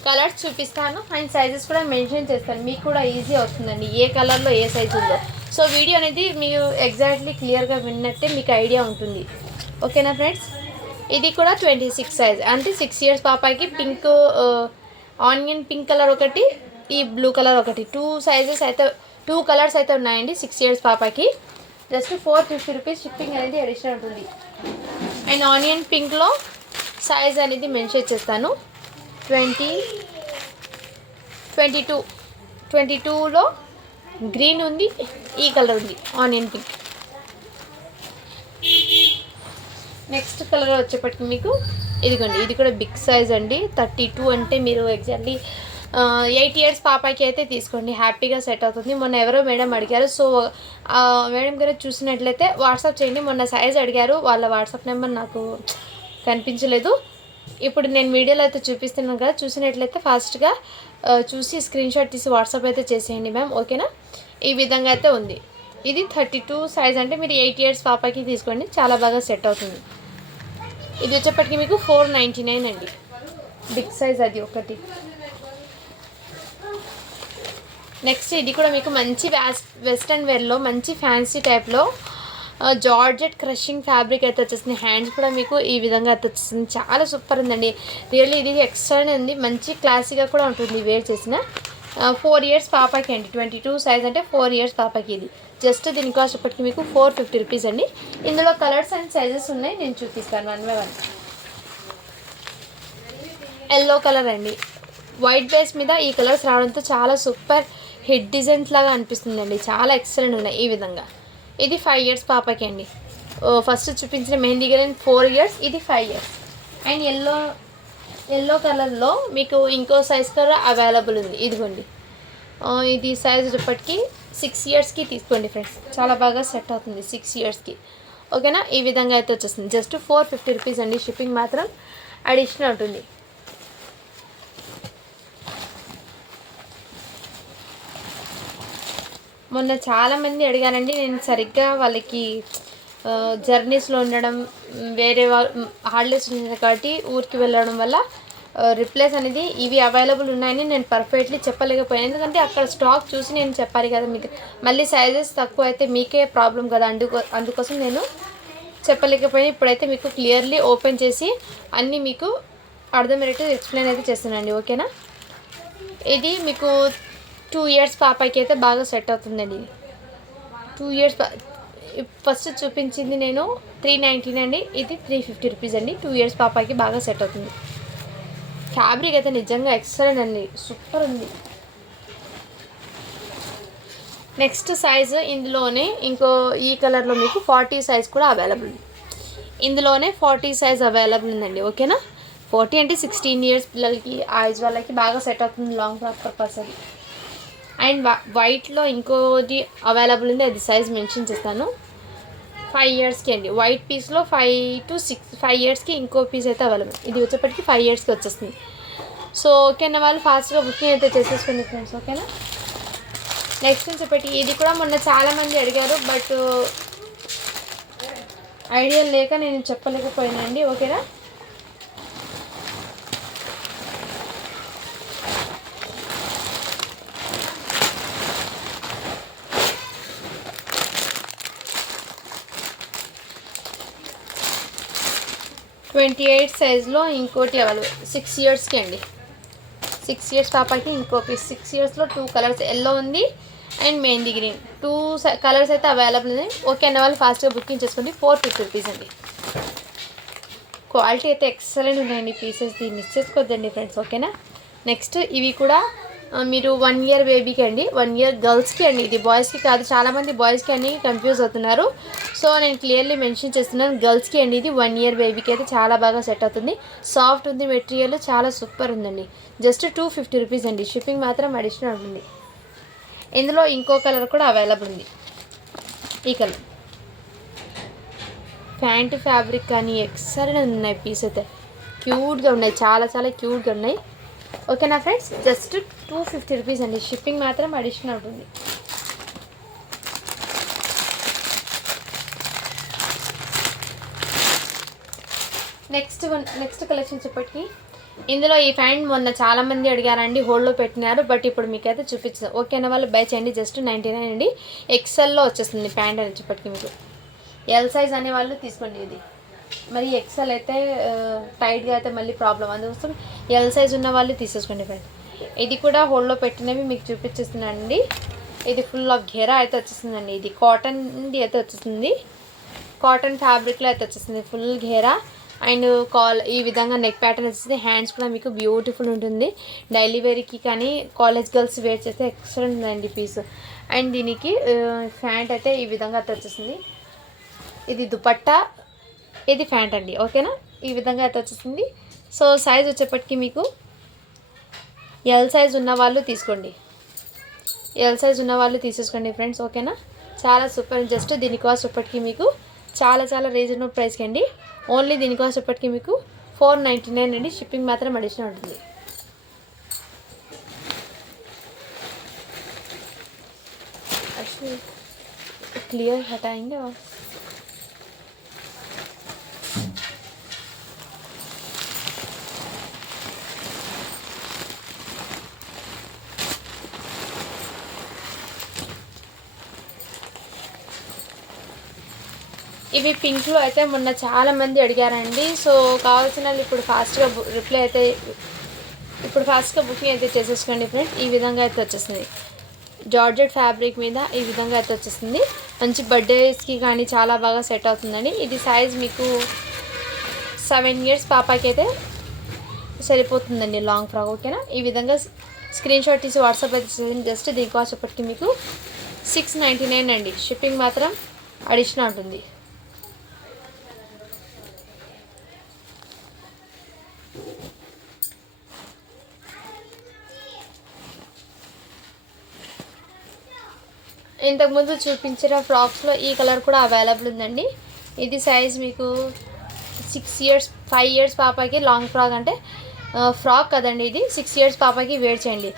కలర్స్ చూపిస్తాను అండ్ సైజెస్ కూడా మెన్షన్ చేస్తాను. మీకు కూడా ఈజీ అవుతుందండి ఏ కలర్లో ఏ సైజు ఉందో. సో వీడియో అనేది మీరు ఎగ్జాక్ట్లీ క్లియర్గా విన్నట్టే మీకు ఐడియా ఉంటుంది. ఓకేనా ఫ్రెండ్స్. ఇది కూడా 26 సైజ్ అంటే 6 ఇయర్స్ పాపకి పింక్, ఆనియన్ పింక్ కలర్ ఒకటి, ఈ బ్లూ కలర్ ఒకటి, 2 కలర్స్ అయితే ఉన్నాయండి 6 ఇయర్స్ పాపకి. జస్ట్ 450 రూపీస్ షిప్పింగ్ అనేది అడిషనల్ ఉంటుంది. అండ్ ఆనియన్ పింక్లో సైజ్ అనేది మెన్షన్ చేస్తాను. 22లో గ్రీన్ ఉంది, ఈ కలర్ ఉంది ఆనియన్ పింక్. నెక్స్ట్ కలర్ వచ్చేప్పటికి మీకు ఇదిగోండి, ఇది కూడా బిగ్ సైజ్ అండి. 32 అంటే మీరు ఎగ్జాక్ట్లీ 8 ఇయర్స్ పాపకి అయితే తీసుకోండి, హ్యాపీగా సెట్ అవుతుంది. మొన్న ఎవరో మేడం అడిగారు. సో మేడం గారు చూసినట్లయితే వాట్సాప్ చేయండి. మొన్న సైజ్ అడిగారు, వాళ్ళ వాట్సాప్ నెంబర్ నాకు కనిపించలేదు. ఇప్పుడు నేను వీడియోలో అయితే చూపిస్తున్నాను కదా, చూసినట్లయితే ఫాస్ట్గా చూసి స్క్రీన్ షాట్ తీసి వాట్సాప్ అయితే చేసేయండి మ్యామ్. ఓకేనా, ఈ విధంగా అయితే ఉంది. ఇది 32 సైజ్ అంటే మీరు 8 ఇయర్స్ పాపకి తీసుకోండి, చాలా బాగా సెట్ అవుతుంది. ఇది వచ్చేప్పటికి మీకు 499 అండి. బిగ్ సైజ్ అది ఒకటి. నెక్స్ట్ ఇది కూడా మీకు మంచి వెస్ట్రన్ వేర్లో మంచి ఫ్యాన్సీ టైప్లో జార్జెట్ క్రషింగ్ ఫ్యాబ్రిక్ అయితే వచ్చేసింది. హ్యాండ్స్ కూడా మీకు ఈ విధంగా అయితే వచ్చేసింది. చాలా సూపర్ ఉందండి. రియల్లీ ఇది ఎక్స్ట్రానే ఉంది, మంచి క్లాసీగా కూడా ఉంటుంది వేర్ చేసిన. 4 ఇయర్స్ పాపకి అండి, 22 సైజ్ అంటే 4 ఇయర్స్ పాపకి. ఇది జస్ట్ దీని కాస్ట్ ఇప్పటికి మీకు 450 రూపీస్ అండి. ఇందులో కలర్స్ అండ్ సైజెస్ ఉన్నాయి, నేను చూపిస్తాను one by one. Yellow colour అండి, వైట్ బేస్ మీద ఈ కలర్స్ రావడంతో చాలా సూపర్ హిట్ డిజైన్స్ లాగా అనిపిస్తుందండి, చాలా ఎక్సలెంట్ ఉన్నాయి ఈ విధంగా. ఇది 5 ఇయర్స్ పాపకి అండి. ఫస్ట్ చూపించిన మెహందీ గ్రీన్ 4 ఇయర్స్, ఇది 5 ఇయర్స్. అండ్ ఎల్లో కలర్లో మీకు ఇంకో సైజ్ కలర్ అవైలబుల్ ఉంది, ఇదిగోండి. ఇది సైజ్ ఇప్పటికి 6 ఇయర్స్కి తీసుకోండి ఫ్రెండ్స్, చాలా బాగా సెట్ అవుతుంది 6 ఇయర్స్కి. ఓకేనా, ఈ విధంగా అయితే వచ్చేస్తుంది. జస్ట్ 450 రూపీస్ అండి, షిప్పింగ్ మాత్రం అడిషనల్ ఉంటుంది. మొన్న చాలామంది అడిగారండి, నేను సరిగ్గా వాళ్ళకి జర్నీస్లో ఉండడం, వేరే హాలిడేస్ ఉన్నాయి కాబట్టి ఊరికి వెళ్ళడం వల్ల రిప్లేస్ అనేది ఇవి అవైలబుల్ ఉన్నాయని నేను పర్ఫెక్ట్లీ చెప్పలేకపోయాను. ఎందుకంటే అక్కడ స్టాక్ చూసి నేను చెప్పాలి కదా మీకు, మళ్ళీ సైజెస్ తక్కువ అయితే మీకే ప్రాబ్లం కదా, అందుకోసం నేను చెప్పలేకపోయాను. ఇప్పుడైతే మీకు క్లియర్లీ ఓపెన్ చేసి అన్నీ మీకు అర్థమయ్యేట్టు ఎక్స్ప్లెయిన్ అయితే చేస్తున్నానండి. ఓకేనా, ఇది మీకు 2 ఇయర్స్ పాపకి అయితే బాగా సెట్ అవుతుందండి. 2 ఇయర్స్ ఫస్ట్ చూపించింది నేను 399 అండి, ఇది 350 రూపీస్ అండి. 2 ఇయర్స్ పాపకి బాగా సెట్ అవుతుంది. ఫ్యాబ్రిక్ అయితే నిజంగా ఎక్సలెంట్ అండి, సూపర్ ఉంది. నెక్స్ట్ సైజు ఇందులోనే ఇంకో ఈ కలర్లో మీకు 40 సైజ్ కూడా అవైలబుల్ ఉంది. ఇందులోనే 40 సైజ్ అవైలబుల్ ఉందండి. ఓకేనా, 40 అంటే 16 ఇయర్స్ పిల్లలకి, ఆ ఏజ్ వాళ్ళకి బాగా సెట్ అవుతుంది లాంగ్ ఫ్రాక్ పర్పస్ అది. అండ్ వైట్లో ఇంకోటి అవైలబుల్ ఉంది, అది సైజ్ మెన్షన్ చేస్తాను. 5 ఇయర్స్కి అండి, వైట్ పీస్లో 5 ఇయర్స్కి ఇంకో పీస్ అయితే అవైలబుల్. ఇది వచ్చేప్పటికి 5 ఇయర్స్కి వచ్చేస్తుంది. సో ఓకేనా, వాళ్ళు ఫాస్ట్గా బుకింగ్ అయితే చేసేసుకోండి ఫ్రెండ్స్. ఓకేనా, నెక్స్ట్ వచ్చేప్పటికి ఇది కూడా మొన్న చాలామంది అడిగారు, బట్ ఐడియా లేక నేను చెప్పలేకపోయానండి. ఓకేనా, ట్వంటీ 28 సైజ్లో ఇంకోటి అవైలబుల్ 6 ఇయర్స్కి అండి. 6 ఇయర్స్ పాపకి ఇంకో పీస్. 6 ఇయర్స్లో 2 కలర్స్, ఎల్లో ఉంది అండ్ మెహందీ గ్రీన్, 2 కలర్స్ అయితే అవైలబుల్ ఉంది. ఓకే అన్న వాళ్ళు ఫాస్ట్గా బుకింగ్ చేసుకోండి. 450 రూపీస్ అండి. క్వాలిటీ అయితే ఎక్సలెంట్ ఉన్నాయండి పీసెస్, దీన్ని మిస్ చేసుకోవద్దండి ఫ్రెండ్స్. ఓకేనా, నెక్స్ట్ ఇవి కూడా మీరు 1 ఇయర్ బేబీకి అండి, 1 ఇయర్ గర్ల్స్కి అండి, ఇది బాయ్స్కి కాదు. చాలామంది బాయ్స్కి అని కన్ఫ్యూజ్ అవుతున్నారు, సో నేను క్లియర్లీ మెన్షన్ చేస్తున్నాను, గర్ల్స్కి అండి. ఇది 1 ఇయర్ బేబీకి అయితే చాలా బాగా సెట్ అవుతుంది, సాఫ్ట్ ఉంది మెటీరియల్, చాలా సూపర్ ఉందండి. జస్ట్ 250 రూపీస్ అండి, షిప్పింగ్ మాత్రం అడిషనల్ ఉంటుంది. ఇందులో ఇంకో కలర్ కూడా అవైలబుల్ ఉంది, ఈ కలర్. ప్యాంట్ ఫ్యాబ్రిక్ కానీ ఎక్సలెంట్ ఉన్నాయి, పీస్ అయితే క్యూట్గా ఉన్నాయి, చాలా చాలా క్యూట్గా ఉన్నాయి. ఓకేనా ఫ్రెండ్స్, జస్ట్ 250 రూపీస్ అండి, షిప్పింగ్ మాత్రం అడిషనల్ ఉంటుంది. నెక్స్ట్ కలెక్షన్ చెప్పటికి ఇందులో ఈ ప్యాంట్ మొన్న చాలామంది అడిగారండి, హోల్డ్లో పెట్టినారు, బట్ ఇప్పుడు మీకైతే చూపించాను. ఓకేనా, వాళ్ళు బై చేయండి, జస్ట్ 99 అండి. ఎక్సెల్లో వచ్చేస్తుంది ప్యాంట్ అని చెప్పటికి మీకు. ఎల్ సైజ్ అనే వాళ్ళు తీసుకోండి, ఇది మరి ఎక్సెల్ అయితే టైట్గా అయితే మళ్ళీ ప్రాబ్లం, అందుకోసం ఎల్ సైజ్ ఉన్న వాళ్ళు తీసేసుకోండి ఫ్రెండ్. ఇది కూడా హోల్డ్లో పెట్టినవి మీకు చూపించేస్తున్నానండి. ఇది ఫుల్ ఆఫ్ ఘెరా అయితే వచ్చేస్తుందండి, ఇది కాటన్ది అయితే వచ్చేస్తుంది, కాటన్ ఫ్యాబ్రిక్లో అయితే వచ్చేస్తుంది ఫుల్ ఘెరా. అండ్ ఈ విధంగా నెక్ ప్యాటర్న్ వచ్చేసి, హ్యాండ్స్ కూడా మీకు బ్యూటిఫుల్ ఉంటుంది. డైలీ వేర్కి కానీ కాలేజ్ గర్ల్స్ వేర్ చేస్తే ఎక్సలెంట్ ఉందండి పీస్. అండ్ దీనికి ప్యాంట్ అయితే ఈ విధంగా అయితే వచ్చేస్తుంది, ఇది దుపట్టా, ఇది ప్యాంట్ అండి. ఓకేనా, ఈ విధంగా అయితే వచ్చేస్తుంది. సో సైజ్ వచ్చేప్పటికి మీకు ఎల్ సైజ్ ఉన్న వాళ్ళు తీసుకోండి, ఎల్ సైజ్ ఉన్న వాళ్ళు తీసేసుకోండి ఫ్రెండ్స్. ఓకేనా, చాలా సూపర్. జస్ట్ దీని కాస్ట్ ఇప్పటికీ మీకు చాలా చాలా రీజనబుల్ ప్రైస్కి అండి. ఓన్లీ దీని కాస్ట్ ఇప్పటికీ మీకు 499 అండి, షిప్పింగ్ మాత్రం అడిషనల్ ఉంటుంది. క్లియర్ హటాయింగ్. ఇవి పింక్లో అయితే మొన్న చాలామంది అడిగారండి, సో కావాల్సిన ఇప్పుడు ఫాస్ట్గా రిప్లై అయితే ఇప్పుడు ఫాస్ట్గా బుకింగ్ అయితే చేసేసుకోండి ఫ్రెండ్స్. ఈ విధంగా అయితే వచ్చేస్తుంది జార్జెట్ ఫ్యాబ్రిక్ మీద ఈ విధంగా అయితే వచ్చేస్తుంది. మంచి బర్త్డేస్కి కానీ చాలా బాగా సెట్ అవుతుందండి. ఇది సైజ్ మీకు 7 years పాపకి అయితే సరిపోతుందండి లాంగ్ ఫ్రాక్. ఓకేనా, ఈ విధంగా స్క్రీన్ షాట్ తీసి వాట్సాప్ అయితే జస్ట్ దీని కాస్ట్ ఇప్పటికి మీకు 699 అండి. షిప్పింగ్ మాత్రం అడిషనల్ ఉంటుంది. ఇంతకుముందు చూపించిన ఫ్రాక్స్లో ఈ కలర్ కూడా అవైలబుల్ ఉందండి. ఇది సైజ్ మీకు 5 years పాపకి లాంగ్ ఫ్రాక్ అంటే ఫ్రాక్ కదండి, ఇది 6 years పాపకి వేర్ చేయండి.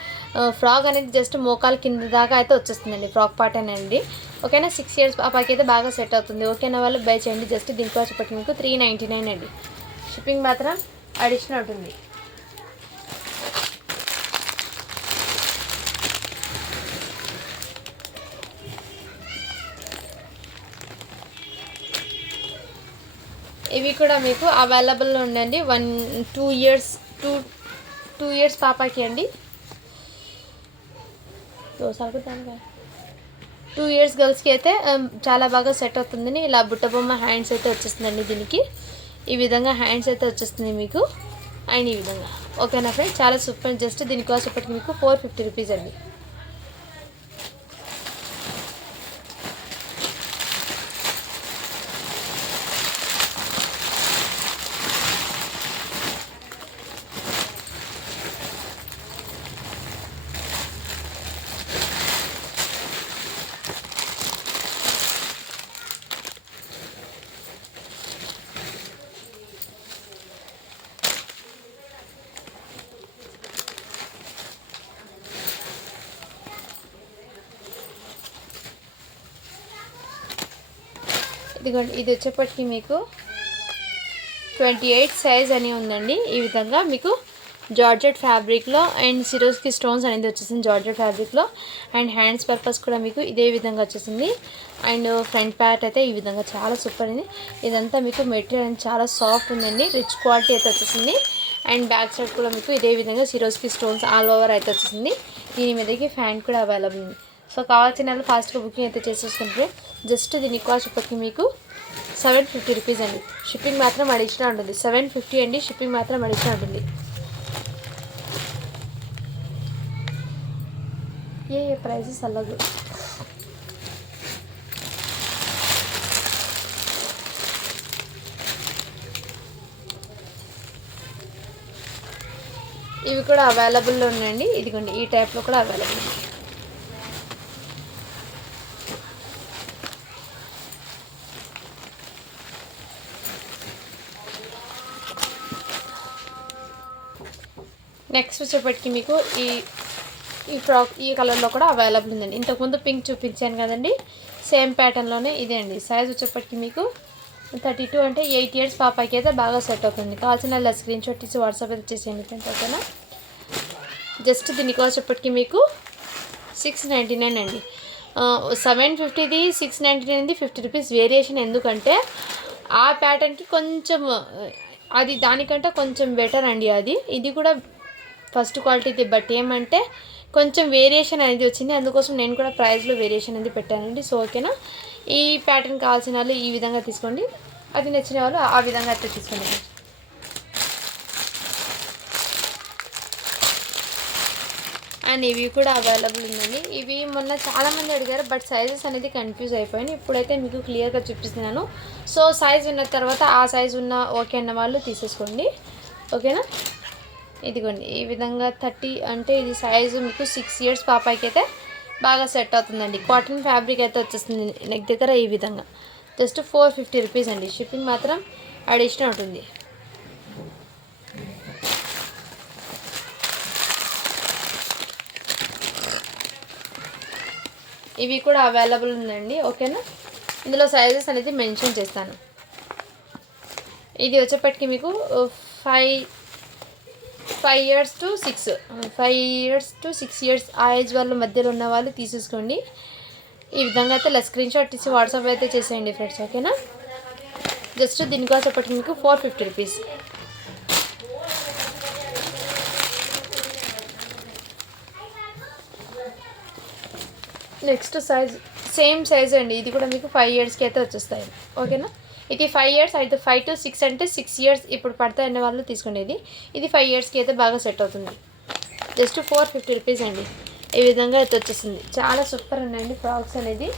ఫ్రాక్ అనేది జస్ట్ మోకాలు కింద దాకా అయితే వచ్చేస్తుందండి, ఫ్రాక్ పార్ట్ అండి. ఓకేనా, 6 years పాపకి అయితే బాగా సెట్ అవుతుంది. ఓకేనా, వాళ్ళు బై చేయండి. జస్ట్ దీనికి వచ్చేప్పటికి మీకు 399 అండి. షిప్పింగ్ మాత్రం అడిషనల్ ఉంటుంది. ఇవి కూడా మీకు అవైలబుల్లో ఉండండి. 2 years పాపకి అండి. 2 years గర్ల్స్కి అయితే చాలా బాగా సెట్ అవుతుందని ఇలా బుట్టబొమ్మ హ్యాండ్స్ అయితే వచ్చేస్తుందండి. దీనికి ఈ విధంగా హ్యాండ్స్ అయితే వచ్చేస్తుంది మీకు. అండ్ ఈ విధంగా ఓకేనా ఫ్రెండ్స్, చాలా సూపర్. జస్ట్ దీని కాస్ట్ ఇప్పటికి మీకు 450 రూపీస్ అండి. ఇదిగోండి, ఇది వచ్చేప్పటికి మీకు 28 సైజ్ అని ఉందండి. ఈ విధంగా మీకు జార్జెట్ ఫ్యాబ్రిక్లో అండ్ సిరోస్కి స్టోన్స్ అనేది వచ్చేసింది జార్జెట్ ఫ్యాబ్రిక్లో. అండ్ హ్యాండ్స్ పర్పస్ కూడా మీకు ఇదే విధంగా వచ్చేసింది. అండ్ ఫ్రంట్ ప్యాట్ అయితే ఈ విధంగా చాలా సూపర్ ఉంది. ఇదంతా మీకు మెటీరియల్ అనేది చాలా సాఫ్ట్ ఉందండి, రిచ్ క్వాలిటీ అయితే వచ్చేసింది. అండ్ బ్యాక్ సైడ్ కూడా మీకు ఇదే విధంగా సిరోస్కి స్టోన్స్ ఆల్ ఓవర్ అయితే వచ్చేసింది. దీని మీదకి ఫ్యాన్ కూడా అవైలబుల్ ఉంది. సో కావాల్సిన వాళ్ళు ఫాస్ట్గా బుకింగ్ అయితే చేసేసుకుంటే జస్ట్ దీని కాస్ట్ ఇప్పటికి మీకు 750 రూపీస్ అండి. షిప్పింగ్ మాత్రం అడిషనల్ ఉంటుంది. 750 అండి, షిప్పింగ్ మాత్రం అడిషనల్ ఉంటుంది. ఏ ప్రైజెస్ అలాగే. ఇవి కూడా అవైలబుల్లో ఉన్నాయండి. ఇదిగోండి, ఈ టైప్లో కూడా అవైలబుల్ ఉంది. నెక్స్ట్ వచ్చేప్పటికి మీకు ఈ ఫ్రాక్ ఈ కలర్లో కూడా అవైలబుల్ ఉందండి. ఇంతకుముందు పింక్ చూపించాను కదండి, సేమ్ ప్యాటర్న్లోనే ఇదే అండి. సైజ్ వచ్చేప్పటికి మీకు 32 అంటే 8 years పాపకి అయితే బాగా సెట్ అవుతుంది. కావాల్సిన స్క్రీన్ షాట్ తీసి వాట్సాప్ అయితే చేసేయండి ఫ్రెండ్స్. ఓకేనా, జస్ట్ దీనికి వచ్చేప్పటికి మీకు 699 అండి. 750ది 699ది 50 రూపీస్ వేరియేషన్. ఎందుకంటే ఆ ప్యాటర్న్కి కొంచెం అది దానికంటే కొంచెం బెటర్ అండి అది. ఇది కూడా ఫస్ట్ క్వాలిటీది, బట్ ఏమంటే కొంచెం వేరియేషన్ అనేది వచ్చింది. అందుకోసం నేను కూడా ప్రైస్లో వేరియేషన్ అనేది పెట్టానండి. సో ఓకేనా, ఈ ప్యాటర్న్ కావాల్సిన వాళ్ళు ఈ విధంగా తీసుకోండి, అది నచ్చిన వాళ్ళు ఆ విధంగా అయితే తీసుకోండి. అండ్ ఇవి కూడా అవైలబుల్ ఉందండి. ఇవి మొన్న చాలామంది అడిగారు, బట్ సైజెస్ అనేది కన్ఫ్యూజ్ అయిపోయాయి. ఇప్పుడైతే మీకు క్లియర్గా చూపిస్తున్నాను. సో సైజ్ ఉన్న తర్వాత ఆ సైజ్ ఉన్న ఓకే అన్న వాళ్ళు తీసేసుకోండి. ఓకేనా, ఇదిగోండి ఈ విధంగా 30 అంటే ఇది సైజు మీకు 6 years పాపకి అయితే బాగా సెట్ అవుతుందండి. కాటన్ ఫ్యాబ్రిక్ అయితే వచ్చేస్తుంది నెక్ దగ్గర ఈ విధంగా. జస్ట్ 450 రూపీస్ అండి. షిప్పింగ్ మాత్రం అడిషనల్ ఉంటుంది. ఇవి కూడా అవైలబుల్ ఉందండి. ఓకేనా, ఇందులో సైజెస్ అనేది మెన్షన్ చేస్తాను. ఇది వచ్చేప్పటికి మీకు 5 years to 6 years ఆ ఏజ్ వాళ్ళ మధ్యలో ఉన్న వాళ్ళు తీసేసుకోండి. ఈ విధంగా అయితే స్క్రీన్ షాట్ తీసి వాట్సాప్ అయితే చేసేయండి ఫ్రెండ్స్. ఓకేనా, జస్ట్ దీనికోసం చెప్పటికి మీకు 450 rupees. Next size same size అండి, ఇది కూడా మీకు 5 ఇయర్స్కి అయితే వచ్చేస్తాయి. ఓకేనా, ఇది 5 ఇయర్స్ అయితే 5 to 6 అంటే 6 ఇయర్స్ ఇప్పుడు పడతాయన్న వాళ్ళు తీసుకునేది. ఇది 5 ఇయర్స్కి అయితే బాగా సెట్ అవుతుంది. జస్ట్ 450 రూపీస్ అండి. ఈ విధంగా అయితే వచ్చేస్తుంది. చాలా సూపర్ ఉన్నాయండి ఫ్రాక్స్ అనేది.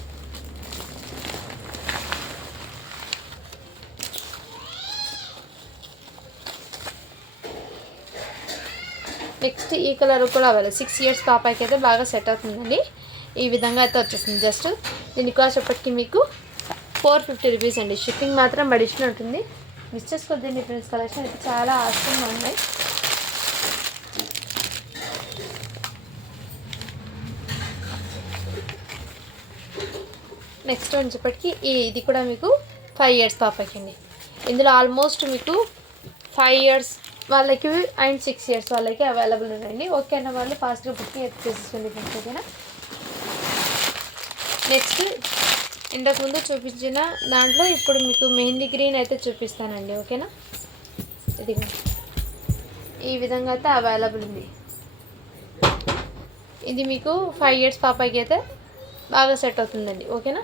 నెక్స్ట్ ఈ కలర్ కూడా అవ్వాలి 6 ఇయర్స్ పాపకి అయితే బాగా సెట్ అవుతుందండి. ఈ విధంగా అయితే వచ్చేస్తుంది. జస్ట్ దీని కాస్ట్ ఎప్పటికీ మీకు 450 రూపీస్ అండి. షిప్పింగ్ మాత్రం అడిషనల్ ఉంటుంది. మిస్ చేసుకోవద్దండి ఫ్రెండ్స్. కలెక్షన్ అయితే చాలా ఆసంగా ఉన్నాయి. నెక్స్ట్ వచ్చేప్పటికి ఇది కూడా మీకు 5 ఇయర్స్ పాపకి అండి. ఇందులో ఆల్మోస్ట్ మీకు 5 ఇయర్స్ వాళ్ళకి అండ్ 6 ఇయర్స్ వాళ్ళకి అవైలబుల్ ఉన్నాయండి. ఓకే అన్న వాళ్ళు ఫాస్ట్గా బుకింగ్ అయితే చేసేసుకోండి ఫ్రెండ్స్. ఓకేనా, నెక్స్ట్ ఇంతకుముందు చూపించిన దాంట్లో ఇప్పుడు మీకు మెహందీ గ్రీన్ అయితే చూపిస్తానండి. ఓకేనా, ఇది ఈ విధంగా అయితే అవైలబుల్ ఉంది. ఇది మీకు 5 ఇయర్స్ పాపకి అయితే బాగా సెట్ అవుతుందండి. ఓకేనా,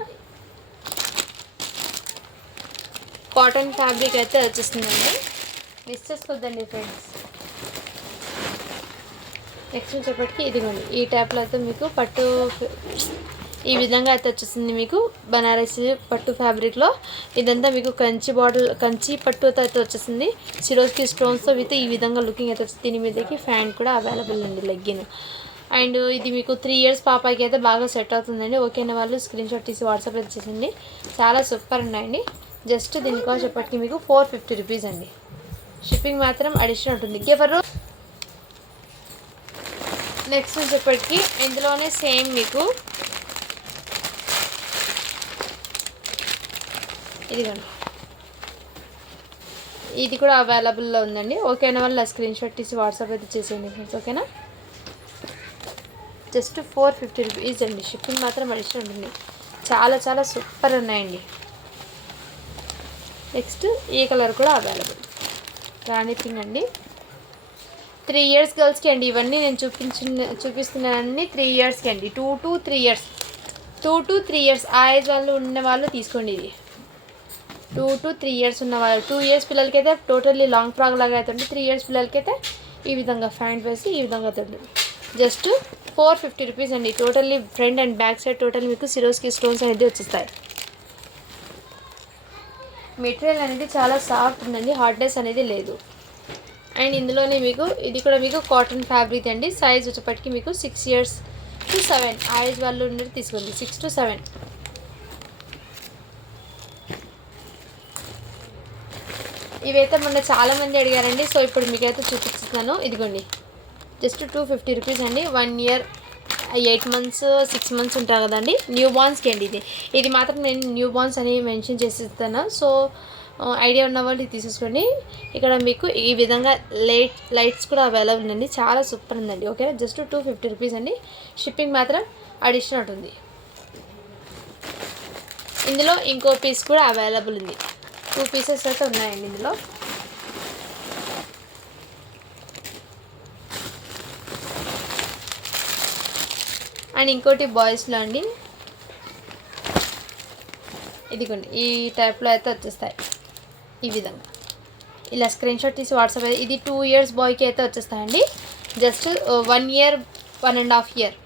కాటన్ ఫ్యాబ్రిక్ అయితే వచ్చేస్తుందండి. మిస్ చేసుకోవద్దండి ఫ్రెండ్స్. నెక్స్ట్ వచ్చేప్పటికి ఇదిగోండి ఈ టైప్లో అయితే మీకు పట్టు ఈ విధంగా అయితే వచ్చేస్తుంది. మీకు బనారసి పట్టు ఫ్యాబ్రిక్లో ఇదంతా మీకు కంచి పట్టుతో అయితే వచ్చేస్తుంది. సిరోస్కి స్టోన్స్తో విత్ ఈ విధంగా లుకింగ్ అయితే వస్తుంది. దీని మీదకి ఫ్యాంట్ కూడా అవైలబుల్ అండి, లెగ్గిన్. అండ్ ఇది మీకు 3 ఇయర్స్ పాపకి అయితే బాగా సెట్ అవుతుందండి. ఓకేనా వాళ్ళు స్క్రీన్ షాట్ తీసి వాట్సాప్ అయితే చేసింది. చాలా సూపర్ ఉన్నాయండి. జస్ట్ దీని కాస్ట్ చెప్పటికి మీకు 450 రూపీస్ అండి. షిప్పింగ్ మాత్రం అడిషనల్ ఉంటుంది. ఎవరు నెక్స్ట్ వచ్చేప్పటికి ఇందులోనే సేమ్ మీకు ఇదిగోండి ఇది కూడా అవైలబుల్లో ఉందండి. ఓకేనా వాళ్ళ స్క్రీన్ షాట్ తీసి వాట్సాప్ అయితే చేసేయండి ఫ్రెండ్స్. ఓకేనా, జస్ట్ 450 రూపీస్ అండి. షిప్పింగ్ మాత్రం అడిషనల్ ఉంటుంది. చాలా చాలా సూపర్ ఉన్నాయండి. నెక్స్ట్ ఈ కలర్ కూడా అవైలబుల్ రాణి పింక్ అండి. 3 ఇయర్స్ గర్ల్స్కి అండి. ఇవన్నీ నేను చూపిస్తున్నానన్నీ 3 ఇయర్స్కి అండి. 2 to 3 ఇయర్స్ 2 to 3 ఇయర్స్ ఆ ఏజ్ వాళ్ళు ఉన్న వాళ్ళు తీసుకోండి. ఇది 2 to 3 ఇయర్స్ ఉన్న వాళ్ళు. 2 ఇయర్స్ పిల్లలకి అయితే టోటల్లీ లాంగ్ ఫ్రాక్ లాగా అవుతుంది. 3 ఇయర్స్ పిల్లలకి అయితే ఈ విధంగా ఫ్యాంట్ వేసి ఈ విధంగా అవుతుంది. జస్ట్ 450 రూపీస్ అండి. Totally front and back side total మీకు సిరోస్కి స్టోన్స్ అనేది వచ్చేస్తాయి. మెటీరియల్ అనేది చాలా సాఫ్ట్ ఉందండి, హార్డ్నెస్ అనేది లేదు. అండ్ ఇందులోనే మీకు ఇది కూడా మీకు కాటన్ ఫ్యాబ్రిక్ అండి. సైజ్ వచ్చేప్పటికి మీకు 6 ఇయర్స్ to 7 ఆ ఏజ్ వాళ్ళు ఉండేది తీసుకోండి. 6 to 7 ఇవైతే మొన్న చాలామంది అడిగారండి. సో ఇప్పుడు మీకైతే చూపిస్తున్నాను. ఇదిగోండి జస్ట్ 250 రూపీస్ అండి. 1 ఇయర్ 8 మంత్స్ 6 మంత్స్ ఉంటాయి కదండి న్యూ బార్న్స్కి అండి. ఇది మాత్రం నేను న్యూ బార్న్స్ అని మెన్షన్ చేసి ఇస్తాను. సో ఐడియా ఉన్న వాళ్ళు తీసేసుకోండి. ఇక్కడ మీకు ఈ విధంగా లైట్స్ కూడా అవైలబుల్ ఉందండి. చాలా సూపర్ ఉందండి. ఓకేనా, జస్ట్ 250 రూపీస్ అండి. షిప్పింగ్ మాత్రం అడిషనల్ ఉంటుంది. ఇందులో ఇంకో పీస్ కూడా అవైలబుల్ ఉంది. 2 పీసెస్ అయితే ఉన్నాయండి ఇందులో. అండ్ ఇంకోటి బాయ్స్లో అండి. ఇదిగోండి ఈ టైప్లో అయితే వచ్చేస్తాయి. ఈ విధంగా ఇలా స్క్రీన్ షాట్ తీసి వాట్సాప్ అయితే ఇది 2 ఇయర్స్ బాయ్కి అయితే వచ్చేస్తాయండి. Just 1 year 1.5 year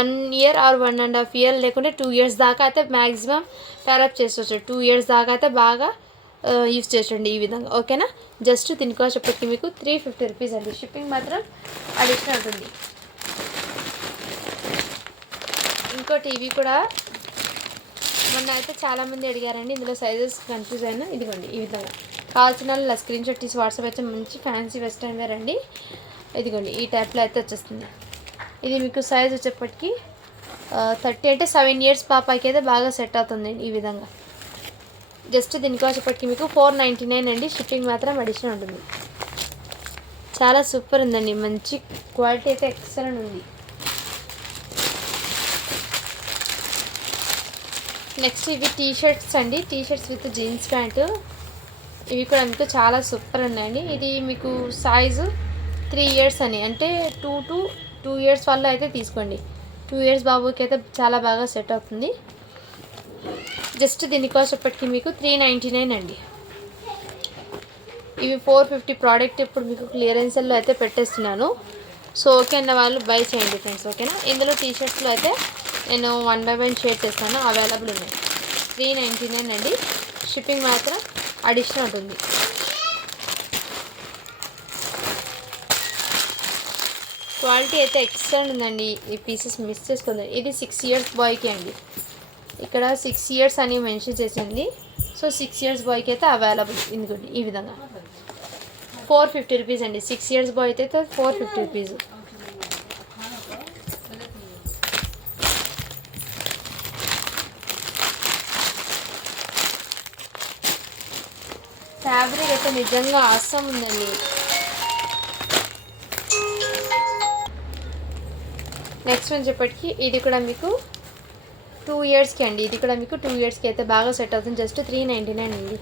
1 year or 1.5 year లేకుంటే 2 ఇయర్స్ దాకా అయితే మ్యాక్సిమం ప్యారప్ చేసుకోవచ్చు. 2 ఇయర్స్ దాకా అయితే బాగా యూస్ చేసండి ఈ విధంగా. ఓకేనా, జస్ట్ దీనికో చెప్పి మీకు 350 రూపీస్ అండి. షిప్పింగ్ మాత్రం అడిషనల్ ఉంటుంది. ఇంకోటి ఇవి కూడా మొన్న అయితే చాలామంది అడిగారండి. ఇందులో సైజెస్ కన్ఫ్యూజ్ అయినా ఇదిగోండి ఈ విధంగా కావాల్సిన వాళ్ళు స్క్రీన్ షాట్ తీసి వాట్సాప్ అయితే మంచి ఫ్యాన్సీ వెస్ట్రన్ వేర్ అండి. ఇదిగోండి ఈ టైప్లో అయితే వచ్చేస్తుంది. ఇది మీకు సైజ్ వచ్చేప్పటికి 30 అంటే 7 ఇయర్స్ పాపకి అయితే బాగా సెట్ అవుతుంది ఈ విధంగా. జస్ట్ దీనికి వచ్చేప్పటికి మీకు 499 అండి. షిప్పింగ్ మాత్రం అడిషనల్ ఉంటుంది. చాలా సూపర్ ఉందండి, మంచి క్వాలిటీ అయితే ఎక్సలెంట్ ఉంది. నెక్స్ట్ ఇవి టీషర్ట్స్ అండి. T-shirts with jeans pants. ఇవి కూడా మీకు చాలా సూపర్ ఉన్నాయండి. ఇది మీకు సైజు 3 ఇయర్స్ అని అంటే 2 to 2 ఇయర్స్ వల్ల అయితే తీసుకోండి. 2 ఇయర్స్ బాబుకి అయితే చాలా బాగా సెట్ అవుతుంది. జస్ట్ దీని కాస్ట్ ఇప్పటికి మీకు 399 అండి. ఇవి 450 ప్రోడక్ట్ ఇప్పుడు మీకు క్లియరెన్స్లో అయితే పెట్టేస్తున్నాను. సో ఓకే అన్న వాళ్ళు బై చేయండి ఫ్రెండ్స్, ఓకేనా. ఇందులో టీషర్ట్స్లో అయితే నేను 1/1 షేర్ చేస్తాను, అవైలబుల్ ఉన్నాయి. 399 అండి. షిప్పింగ్ మాత్రం అడిషనల్ ఉంటుంది. క్వాలిటీ అయితే ఎక్సలెంట్ ఉందండి. ఈ పీసెస్ మిస్ చేసుకోండి. ఇది 6 ఇయర్స్ బాయ్కి అండి. ఇక్కడ 6 ఇయర్స్ అని మెన్షన్ చేసింది. సో 6 ఇయర్స్ బాయ్కి అయితే అవైలబుల్. ఇందుకోండి ఈ విధంగా 450 రూపీస్ అండి. 6 ఇయర్స్ బాయ్ అయితే 450 రూపీస్. ఫ్యాబ్రిక్ అయితే నిజంగా ఆసమ్ ఉందండి. నెక్స్ట్ వచ్చేప్పటికి ఇది కూడా మీకు 2 ఇయర్స్కి అండి. ఇది కూడా మీకు 2 ఇయర్స్కి అయితే బాగా సెట్ అవుతుంది. జస్ట్ 399 అండి.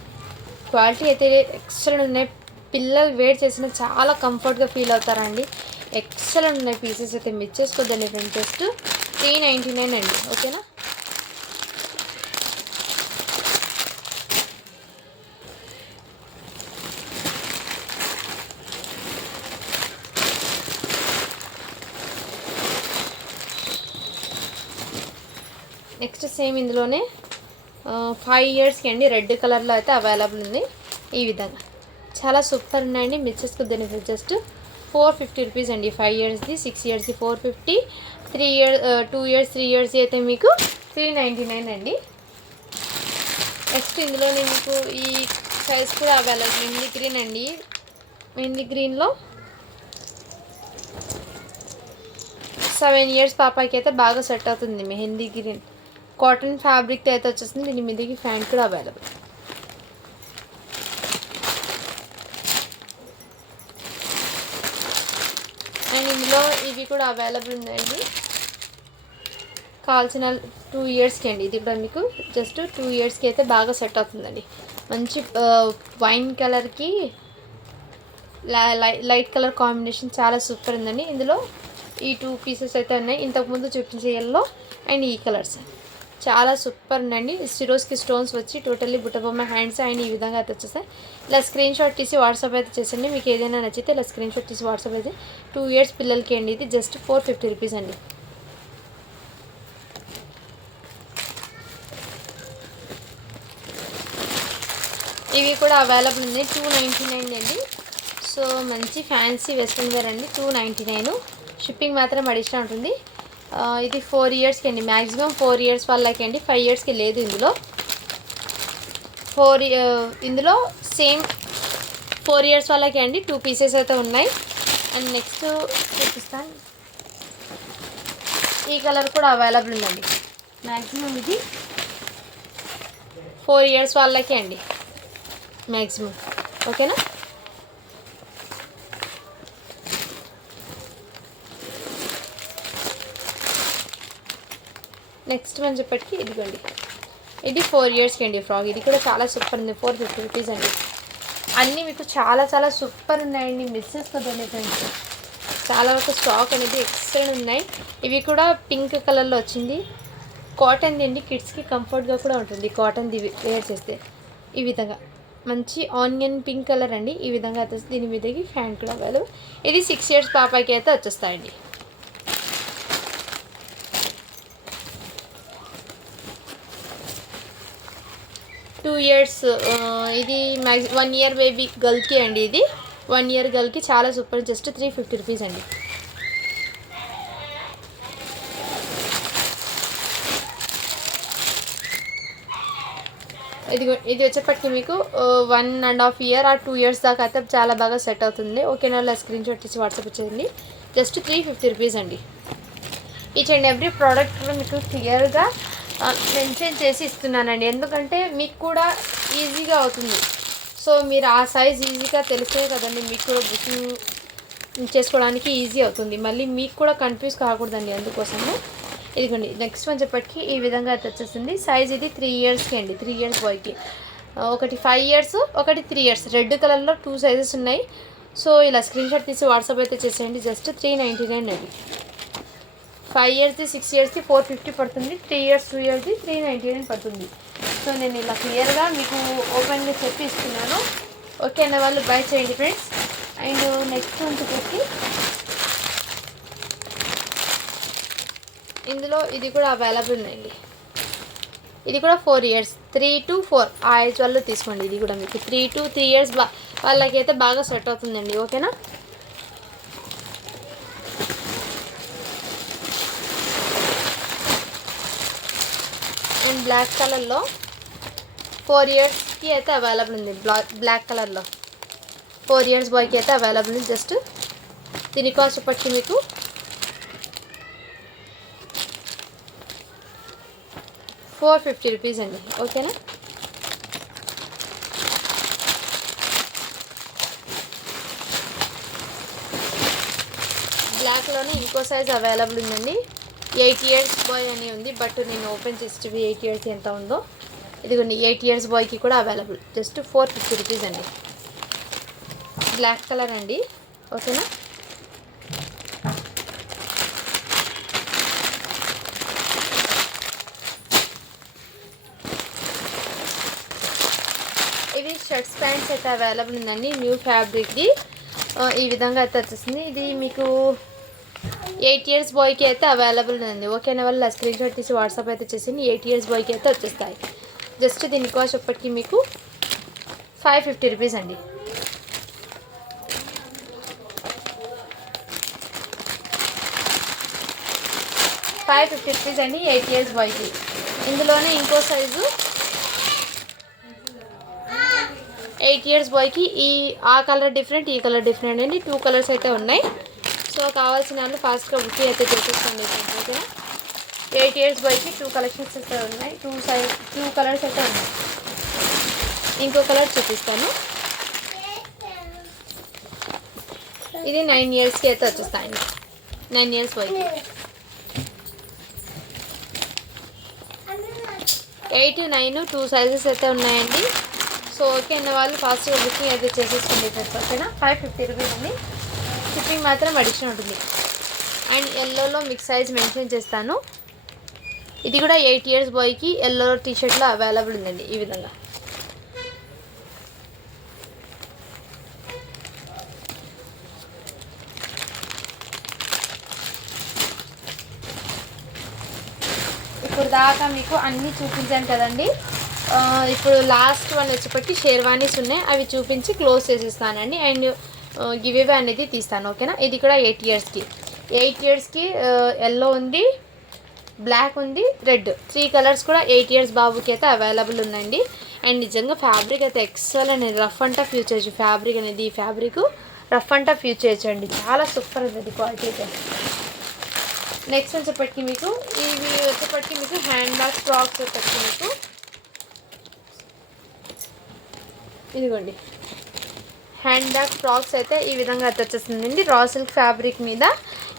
క్వాలిటీ అయితే ఎక్సలెంట్ ఉన్నాయి. పిల్లలు వేర్ చేసిన చాలా కంఫర్ట్గా ఫీల్ అవుతారండి. ఎక్సలెంట్ ఉన్నాయి పీసెస్ అయితే మిస్ చేసుకోద్దండి ఫ్రెండ్స్. జస్ట్ 399 అండి, ఓకేనా. నెక్స్ట్ సేమ్ ఇందులోనే 5 ఇయర్స్కి అండి. రెడ్ కలర్లో అయితే అవైలబుల్ ఉంది. ఈ విధంగా చాలా సూపర్ ఉన్నాయండి. మిస్ కుద్దని జస్ట్ 450 రూపీస్ అండి. 5 ఇయర్స్ది, 6 ఇయర్స్ది 450, 2 ఇయర్స్ 3 ఇయర్స్ అయితే మీకు 399 అండి. నెక్స్ట్ ఇందులోనే మీకు ఈ సైజ్ కూడా అవైలబుల్. మెహందీ గ్రీన్ అండి. మెహందీ గ్రీన్లో 7 ఇయర్స్ పాపకి అయితే బాగా సెట్ అవుతుంది. మెహందీ గ్రీన్ కాటన్ ఫ్యాబ్రిక్ అయితే వచ్చేస్తుంది. దీని మీదకి ఫ్యాంట్ కూడా అవైలబుల్. అండ్ ఇందులో ఇవి కూడా అవైలబుల్ ఉందండి. కావాల్సిన 2 ఇయర్స్కి అండి. ఇది కూడా మీకు జస్ట్ 2 ఇయర్స్కి అయితే బాగా సెట్ అవుతుందండి. మంచి వైన్ కలర్కి లైట్ కలర్ కాంబినేషన్ చాలా సూపర్ ఉందండి. ఇందులో ఈ 2 పీసెస్ అయితే ఉన్నాయి. ఇంతకుముందు చూపించే ఎల్లో అండ్ ఈ కలర్స్ చాలా సూపర్ ఉందండి. సిరోస్కి స్టోన్స్ వచ్చి టోటల్లీ బుట్టబొమ్మ హ్యాండ్స్ అండ్ ఈ విధంగా అయితే వచ్చేస్తాయి. ఇలా స్క్రీన్ షాట్ తీసి వాట్సాప్ అయితే చేసండి. మీకు ఏదైనా నచ్చితే ఇలా స్క్రీన్ షాట్ తీసి వాట్సాప్ అయితే 2 ఇయర్స్ పిల్లలకి అండి. ఇది జస్ట్ 450 రూపీస్ అండి. ఇవి కూడా అవైలబుల్ ఉన్నాయి. 299 అండి. సో మంచి ఫ్యాన్సీ వెస్ట్రన్ వేర్ అండి. 299. షిప్పింగ్ మాత్రం అడిషనల్ ఉంటుంది. ఇది 4 ఇయర్స్కి అండి. మ్యాక్సిమం 4 ఇయర్స్ వాళ్ళకి అండి. 5 ఇయర్స్కి లేదు ఇందులో. ఇందులో సేమ్ 4 ఇయర్స్ వాళ్ళకి అండి. 2 పీసెస్ అయితే ఉన్నాయి. అండ్ నెక్స్ట్ చూపిస్తాను. ఈ కలర్ కూడా అవైలబుల్ ఉందండి. మ్యాక్సిమం ఇది 4 ఇయర్స్ వాళ్ళకి అండి మ్యాక్సిమం, ఓకేనా. నెక్స్ట్ మనం చెప్పటికి ఇదిగోండి. ఇది 4 ఇయర్స్కి అండి ఫ్రాక్. ఇది కూడా చాలా సూపర్ ఉంది. 450 రూపీస్ అండి. అన్నీ మీకు చాలా చాలా సూపర్ ఉన్నాయండి. మిస్ చేసుకోదండి ఫ్రెండ్స్. చాలా వరకు స్టాక్ అనేది ఎక్సలెంట్ ఉన్నాయి. ఇవి కూడా పింక్ కలర్లో వచ్చింది. కాటన్ది అండి. కిడ్స్కి కంఫర్ట్గా కూడా ఉంటుంది కాటన్ది వేర్ చేస్తే. ఈ విధంగా మంచి ఆనియన్ పింక్ కలర్ అండి. ఈ విధంగా అయితే దీని మీదకి ఫ్యాంట్ కూడా అవైలబుల్. ఇది 6 ఇయర్స్ పాపకి అయితే వచ్చేస్తాయండి. టూ ఇయర్స్ ఇది 1 ఇయర్ బేబీ గర్ల్కి అండి. ఇది 1 ఇయర్ గర్ల్కి చాలా సూపర్. జస్ట్ 350 రూపీస్ అండి. ఇది వచ్చేప్పటికి మీకు 1.5 ఇయర్ ఆ 2 ఇయర్స్ దాకా అయితే చాలా బాగా సెట్ అవుతుంది. ఓకేనా. అలా స్క్రీన్ షాట్ తీసి వాట్సాప్ చేయండి. జస్ట్ 350 రూపీస్ అండి. ఈచ్ అండ్ ఎవ్రీ ప్రోడక్ట్ కూడా మీకు క్లియర్గా మెన్షన్ చేసి ఇస్తున్నానండి. ఎందుకంటే మీకు కూడా ఈజీగా అవుతుంది. సో మీరు ఆ సైజ్ ఈజీగా తెలిసే కదండి మీకు కూడా బుకింగ్ చేసుకోవడానికి ఈజీ అవుతుంది. మళ్ళీ మీకు కూడా కన్ఫ్యూజ్ కాకూడదండి. అందుకోసము ఇదిగోండి. నెక్స్ట్ వన్ చెప్పటికి ఈ విధంగా అయితే వచ్చేసింది. సైజ్ ఇది 3 ఇయర్స్కి అండి. 3 ఇయర్స్ బాయ్కి. ఒకటి 5 ఇయర్స్, ఒకటి 3 ఇయర్స్. రెడ్ కలర్లో 2 సైజెస్ ఉన్నాయి. సో ఇలా స్క్రీన్ షాట్ తీసి వాట్సాప్ అయితే చేసేయండి. జస్ట్ 399 అండి. 5 ఇయర్స్ది 6 ఇయర్స్ది 450 పడుతుంది, 3 ఇయర్స్ 2 ఇయర్స్ది 399 పడుతుంది. సో నేను ఇలా క్లియర్గా మీకు ఓపెన్గా చెప్పి ఇస్తున్నాను. ఓకే అన్న వాళ్ళు బై చేయండి ఫ్రెండ్స్. అండ్ నెక్స్ట్ వచ్చి ఇందులో ఇది కూడా అవైలబుల్ ఉందండి. ఇది కూడా 4 ఇయర్స్, 3 to 4 ఆ ఏజ్ వాళ్ళు తీసుకోండి. ఇది కూడా మీకు 3 to 3 ఇయర్స్ వాళ్ళకైతే బాగా సెట్ అవుతుందండి. ఓకేనా. అండ్ బ్లాక్ కలర్లో 4 ఇయర్స్కి అయితే అవైలబుల్ ఉంది. బ్లాక్ కలర్లో 4 ఇయర్స్ బాయ్కి అయితే అవైలబుల్ ఉంది. జస్ట్ దీని కాస్ట్ వచ్చి మీకు 450 రూపీస్ అండి. ఓకేనా. బ్లాక్లోనే ఇంకో సైజ్ అవైలబుల్ ఉందండి. 8 ఇయర్స్ బాయ్ అని ఉంది, బట్ నేను ఓపెన్ చేసి 8 ఇయర్స్ ఎంత ఉందో ఇదిగోండి. 8 ఇయర్స్ బాయ్కి కూడా అవైలబుల్. జస్ట్ 450 రూపీస్ అండి. బ్లాక్ కలర్ అండి. ఓకేనా. ఇవి షర్ట్స్ ప్యాంట్స్ అయితే అవైలబుల్ ఉందండి. న్యూ ఫ్యాబ్రిక్ది ఈ విధంగా అయితే వచ్చేసింది. ఇది మీకు 8 ఇయర్స్ బాయ్కి అయితే అవైలబుల్ ఉందండి. ఓకేనా. వాళ్ళు స్క్రీన్ షాట్ తీసి వాట్సాప్ అయితే చేసింది. 8 ఇయర్స్ బాయ్కి అయితే వచ్చేస్తాయి. జస్ట్ దీని కాస్ట్ ఇప్పటికి మీకు 550 రూపీస్ అండి. $550 అండి 8 ఇయర్స్ బాయ్కి. ఇందులోనే ఇంకో సైజు 8 ఇయర్స్ బాయ్కి ఆ కలర్ డిఫరెంట్, ఈ కలర్ డిఫరెంట్ అండి. 2 కలర్స్ అయితే ఉన్నాయి. సో కావాల్సిన వాళ్ళు ఫాస్ట్గా బుక్ అయితే చేసేసుకోండి. ఓకేనా. 8 ఇయర్స్ బాయ్కి 2 కలెక్షన్స్ అయితే ఉన్నాయి. 2 కలర్స్ అయితే ఉన్నాయి. ఇంకో కలర్ చూపిస్తాను. ఇది 9 ఇయర్స్కి అయితే వచ్చేస్తాయండి. 9 ఇయర్స్ బాయ్కి 8, 9 2 సైజెస్ అయితే ఉన్నాయండి. సో ఓకే అన్న వాళ్ళు ఫాస్ట్గా బుకింగ్ అయితే చేసేసుకోండి ఫ్రెండ్స్. ఓకేనా. 550 రూపీస్ అండి. షిప్పింగ్ మాత్రం అడిషనల్ ఉంటుంది. అండ్ ఎల్లోలో మీకు సైజ్ మెన్షన్ చేస్తాను. ఇది కూడా 8 ఇయర్స్ బాయ్కి ఎల్లో టీషర్ట్లో అవైలబుల్ ఉందండి. ఈ విధంగా ఇప్పుడు దాకా మీకు అన్నీ చూపించాను కదండి. ఇప్పుడు లాస్ట్ వన్ వచ్చేప్పటికి షేర్వానీస్ ఉన్నాయి. అవి చూపించి క్లోజ్ చేసేస్తానండి. అండ్ గివ్ అవే అనేది తీస్తాను. ఓకేనా. ఇది కూడా 8 ఇయర్స్కి 8 ఇయర్స్కి ఎల్లో ఉంది, బ్లాక్ ఉంది, రెడ్ 3 కలర్స్ కూడా 8 ఇయర్స్ బాబుకి అయితే అవైలబుల్ ఉందండి. అండ్ నిజంగా ఫ్యాబ్రిక్ అయితే ఎక్సలెంట్ అండి. రఫ్ అండ్ టఫ్ యూజ్ చేయొచ్చు ఫ్యాబ్రిక్ అనేది. ఈ fabric rough and tough use చేయొచ్చు అండి. చాలా సూపర్ ఉంది క్వాలిటీ అయితే. నెక్స్ట్ వచ్చేప్పటికి మీకు ఇవి వచ్చేప్పటికి మీకు హ్యాండ్ బ్యాగ్ ఫ్రాక్స్ వచ్చేప్పటికి మీకు ఇదిగోండి హ్యాండ్ బ్యాగ్ ఫ్రాక్స్ అయితే ఈ విధంగా అయితే వచ్చేస్తుందండి. రా సిల్క్ ఫ్యాబ్రిక్ మీద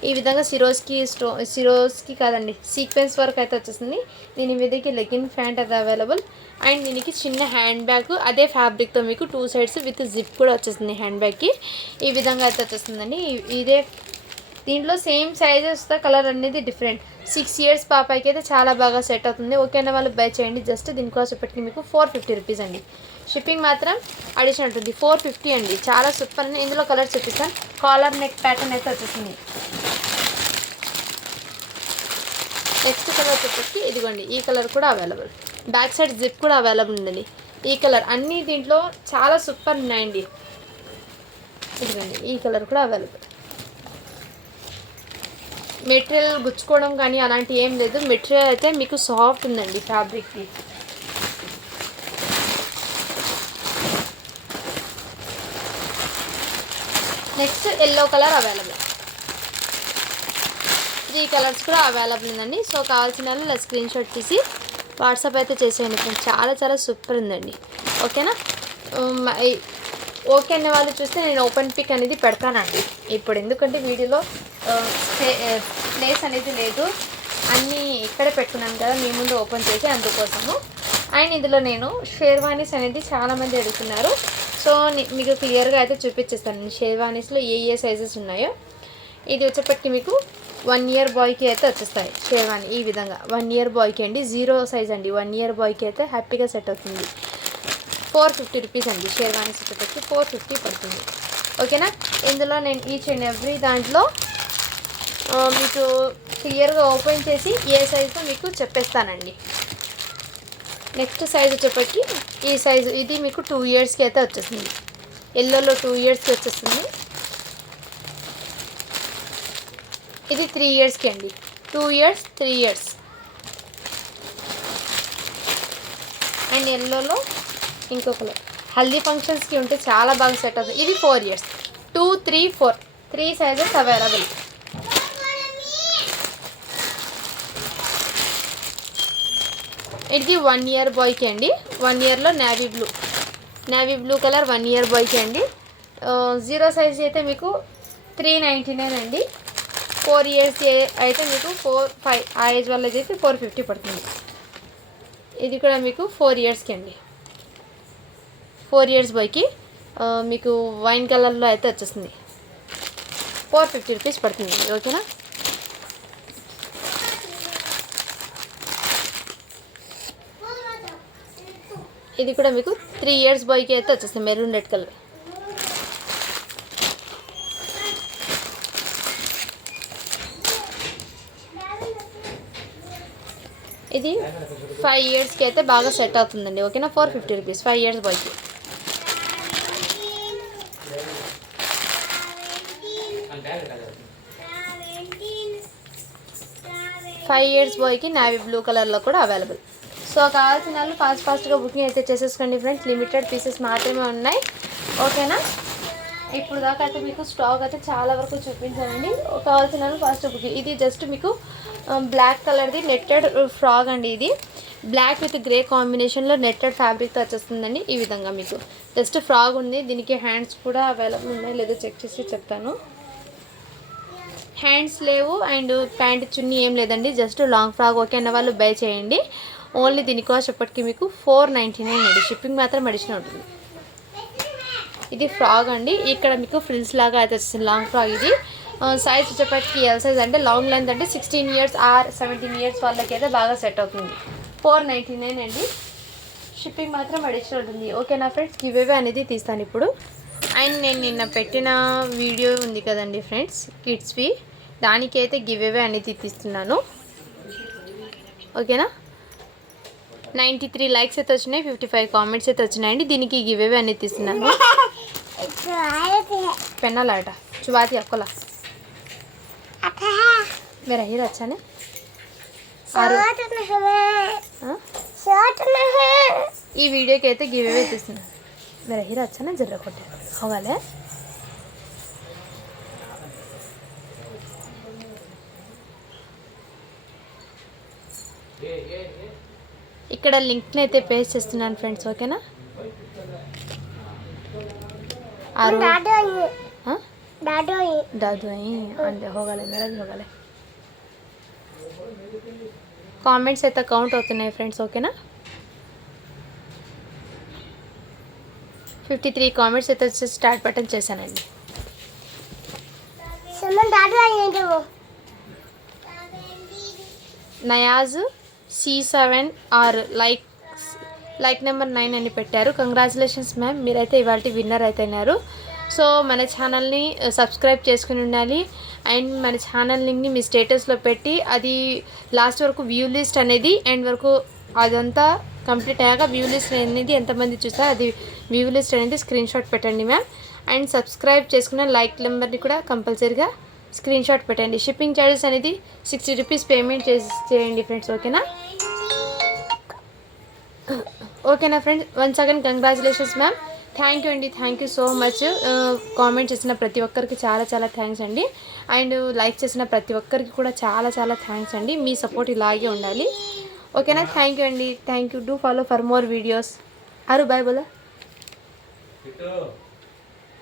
ఈ విధంగా సిరోస్కి కాదండి సీక్వెన్స్ వర్క్ అయితే వచ్చేస్తుంది. దీని మీదకి లెగిన్ ప్యాంట్ అయితే అవైలబుల్. అండ్ దీనికి చిన్న హ్యాండ్ బ్యాగ్ అదే ఫ్యాబ్రిక్తో మీకు 2 సైడ్స్ విత్ జిప్ కూడా వచ్చేస్తుంది హ్యాండ్ బ్యాగ్కి. ఈ విధంగా అయితే వచ్చేస్తుందండి. ఇదే దీంట్లో సేమ్ సైజెస్తో కలర్ అనేది డిఫరెంట్. 6 ఇయర్స్ పాపకి అయితే చాలా బాగా సెట్ అవుతుంది. ఓకేనా. వాళ్ళు బై చేయండి. జస్ట్ దీనికోసం పెట్టి మీకు 450 రూపీస్ అండి. షిప్పింగ్ మాత్రం అడిషనల్ ఉంటుంది. 450 అండి. చాలా సూపర్ అండి. ఇందులో కలర్ చూపిస్తాను. కాలర్ నెక్ ప్యాటర్న్ అయితే వచ్చేసింది. నెక్స్ట్ కలర్ వచ్చేసి ఇదిగోండి. ఈ కలర్ కూడా అవైలబుల్. బ్యాక్ సైడ్ జిప్ కూడా అవైలబుల్ ఉందండి. ఈ కలర్ అన్నీ దీంట్లో చాలా సూపర్ ఉన్నాయండి. ఇదిగోండి ఈ కలర్ కూడా అవైలబుల్. మెటీరియల్ గుచ్చుకోవడం కానీ అలాంటి ఏం లేదు. మెటీరియల్ అయితే మీకు సాఫ్ట్ ఉందండి ఫ్యాబ్రిక్కి. Next yellow colour available. 3 colours కూడా అవైలబుల్ ఉందండి. సో కావాల్సిన వాళ్ళు స్క్రీన్ షాట్ తీసి వాట్సాప్ అయితే చేసేయండి ఫ్రెండ్స్. చాలా చాలా సూపర్ ఉందండి. ఓకేనా. ఓకే అనే వాళ్ళు చూస్తే నేను ఓపెన్ పిక్ అనేది పెడతానండి ఇప్పుడు. ఎందుకంటే వీడియోలో ప్లేస్ అనేది లేదు, అన్నీ ఇక్కడే పెట్టుకున్నాను కదా మీ ముందు ఓపెన్ చేసి, అందుకోసము. అండ్ ఇందులో నేను షేర్వానీస్ అనేది చాలామంది అడుగుతున్నారు. సో మీకు క్లియర్గా అయితే చూపించేస్తాను షేర్వానీస్లో ఏ సైజెస్ ఉన్నాయో. ఇది వచ్చేప్పటికి మీకు 1 ఇయర్ బాయ్కి అయితే వచ్చేస్తాయి షేర్వాణి ఈ విధంగా. 1 ఇయర్ బాయ్కి అండి, 0 సైజ్ అండి. 1 ఇయర్ బాయ్కి అయితే హ్యాపీగా సెట్ అవుతుంది. 450 రూపీస్ అండి. షేర్వాణి సెట్ వచ్చి 450 పడుతుంది. ఓకేనా. ఇందులో నేను ఈచ్ అండ్ ఎవ్రీ దాంట్లో మీకు క్లియర్గా ఓపెన్ చేసి ఏ సైజు మీకు చెప్పేస్తానండి. నెక్స్ట్ సైజు వచ్చేప్పటికి ఈ సైజు, ఇది మీకు 2 ఇయర్స్కి అయితే వచ్చేస్తుంది. ఎల్లోలో 2 ఇయర్స్కి వచ్చేస్తుంది. ఇది 3 ఇయర్స్కి అండి. 2 ఇయర్స్ 3 ఇయర్స్. అండ్ ఎల్లోలో ఇంకో కలర్ హల్దీ ఫంక్షన్స్కి ఉంటే చాలా బాగా సెట్ అవుతుంది. ఇది 4 ఇయర్స్. 2, 3, 4 3 sizes available. ఇది 1 ఇయర్ బాయ్కి అండి. 1 ఇయర్లో నేవీ బ్లూ కలర్ 1 ఇయర్ బాయ్కి అండి. 0 సైజ్ అయితే మీకు 399 అండి. 4 ఇయర్స్ అయితే మీకు 4, 5 ఆ ఏజ్ వాళ్ళకి అయితే 450 పడుతుంది. ఇది కూడా మీకు 4 ఇయర్స్కి అండి. 4 ఇయర్స్ బాయ్కి మీకు వైన్ కలర్లో అయితే వచ్చేస్తుంది. 450 రూపీస్ పడుతుంది. ఓకేనా. ఇది కూడా మీకు 3 ఇయర్స్ బాయ్కి అయితే వచ్చేస్తుంది. Maroon red colour. ఇది 5 ఇయర్స్కి అయితే బాగా సెట్ అవుతుందండి. ఓకేనా. 450 రూపీస్ 5 ఇయర్స్ బాయ్కి. 5 ఇయర్స్ బాయ్కి నేవీ బ్లూ కలర్లో కూడా అవైలబుల్. సో కావాల్సిన వాళ్ళు ఫాస్ట్గా బుకింగ్ అయితే చేసేసుకోండి ఫ్రెండ్స్. లిమిటెడ్ పీసెస్ మాత్రమే ఉన్నాయి. ఓకేనా. ఇప్పుడు దాకా అయితే మీకు స్టాక్ అయితే చాలా వరకు చూపించానండి. కావాల్సిన వాళ్ళు ఫాస్ట్ బుకింగ్. ఇది జస్ట్ మీకు బ్లాక్ కలర్ది నెట్టెడ్ ఫ్రాక్ అండి. ఇది బ్లాక్ విత్ గ్రే కాంబినేషన్లో నెట్టెడ్ ఫ్యాబ్రిక్తో వచ్చేస్తుందండి. ఈ విధంగా మీకు జస్ట్ ఫ్రాక్ ఉంది. దీనికి హ్యాండ్స్ కూడా అవైలబుల్ ఉన్నాయి లేదో చెక్ చేసి చెప్తాను. హ్యాండ్స్ లేవు అండ్ ప్యాంట్ చున్నీ ఏం లేదండి. Just long frock. ఓకే అన్న వాళ్ళు బై చేయండి. ఓన్లీ దీని కాస్ట్ ఎప్పటికీ మీకు 499 అండి. షిప్పింగ్ మాత్రం అడిషనల్ ఉంటుంది. ఇది ఫ్రాక్ అండి. ఇక్కడ మీకు ఫ్రిల్స్ లాగా అయితే వస్తుంది లాంగ్ ఫ్రాక్. ఇది సైజ్ వచ్చేప్పటికి ఎల్ సైజ్ అంటే లాంగ్ లెంత్ అంటే 16 ఇయర్స్ ఆర్ 17 ఇయర్స్ వాళ్ళకి అయితే బాగా సెట్ అవుతుంది. 499 అండి. షిప్పింగ్ మాత్రం అడిషనల్ ఉంటుంది. ఓకేనా ఫ్రెండ్స్. గివ్ అనేది తీస్తాను ఇప్పుడు. అండ్ నేను నిన్న పెట్టిన వీడియో ఉంది కదండి ఫ్రెండ్స్ కిడ్స్వి, దానికైతే గివ్ అనేది తీస్తున్నాను. ఓకేనా. 93 లైక్స్ అయితే వచ్చినాయి. 55 కామెంట్స్ అయితే వచ్చినాయండి. దీనికి గివ్ అనేది తీస్తున్నాను. పెన్నాలాట చుబాతి అక్కలా मेरा हीरा अच्छा ने ఈ వీడియోకి అయితే గివ్ అవే తీస్తున్నా. मेरा हीरा अच्छा ना जरा कोटे होगाले. ఇక్కడ లింక్ ని అయితే పేస్ట్ చేస్తున్నాను ఫ్రెండ్స్. ఓకేనా. दादोई अंदे होगले मेरा भी होगले. కామెంట్స్ అయితే కౌంట్ అవుతున్నాయి ఫ్రెండ్స్. ఓకేనా. 53 కామెంట్స్ అయితే స్టార్ట్ బటన్ చేశానండి. నయాజ్ C7R లైక్ నెంబర్ 9 అని పెట్టారు. కంగ్రాచులేషన్స్ మ్యామ్, మీరైతే ఇవాళ విన్నర్ అయిపోయినారు. సో మన ఛానల్ని సబ్స్క్రైబ్ చేసుకుని ఉండాలి. అండ్ మన ఛానల్ లింక్ని మీ స్టేటస్లో పెట్టి అది లాస్ట్ వరకు వ్యూ లిస్ట్ అనేది ఎండ్ వరకు అదంతా కంప్లీట్ అయ్యాక వ్యూ లిస్ట్ అనేది ఎంతమంది చూస్తారో అది వ్యూ లిస్ట్ అనేది స్క్రీన్ షాట్ పెట్టండి మ్యామ్. అండ్ సబ్స్క్రైబ్ చేసుకున్న లైక్ నెంబర్ని కూడా కంపల్సరీగా స్క్రీన్ షాట్ పెట్టండి. షిప్పింగ్ ఛార్జెస్ అనేది 60 రూపీస్ పేమెంట్ చేయండి ఫ్రెండ్స్. ఓకేనా. ఓకేనా friends. Once again congratulations ma'am. Thank you అండి. Thank you so much. Comment చేసిన ప్రతి ఒక్కరికి చాలా చాలా థ్యాంక్స్ అండి. అండ్ లైక్ చేసిన ప్రతి ఒక్కరికి కూడా చాలా చాలా థ్యాంక్స్ అండి. మీ సపోర్ట్ ఇలాగే ఉండాలి. ఓకేనా. థ్యాంక్ యూ అండి. Thank you. Do follow for more videos. అరు బాయ్ బోలా.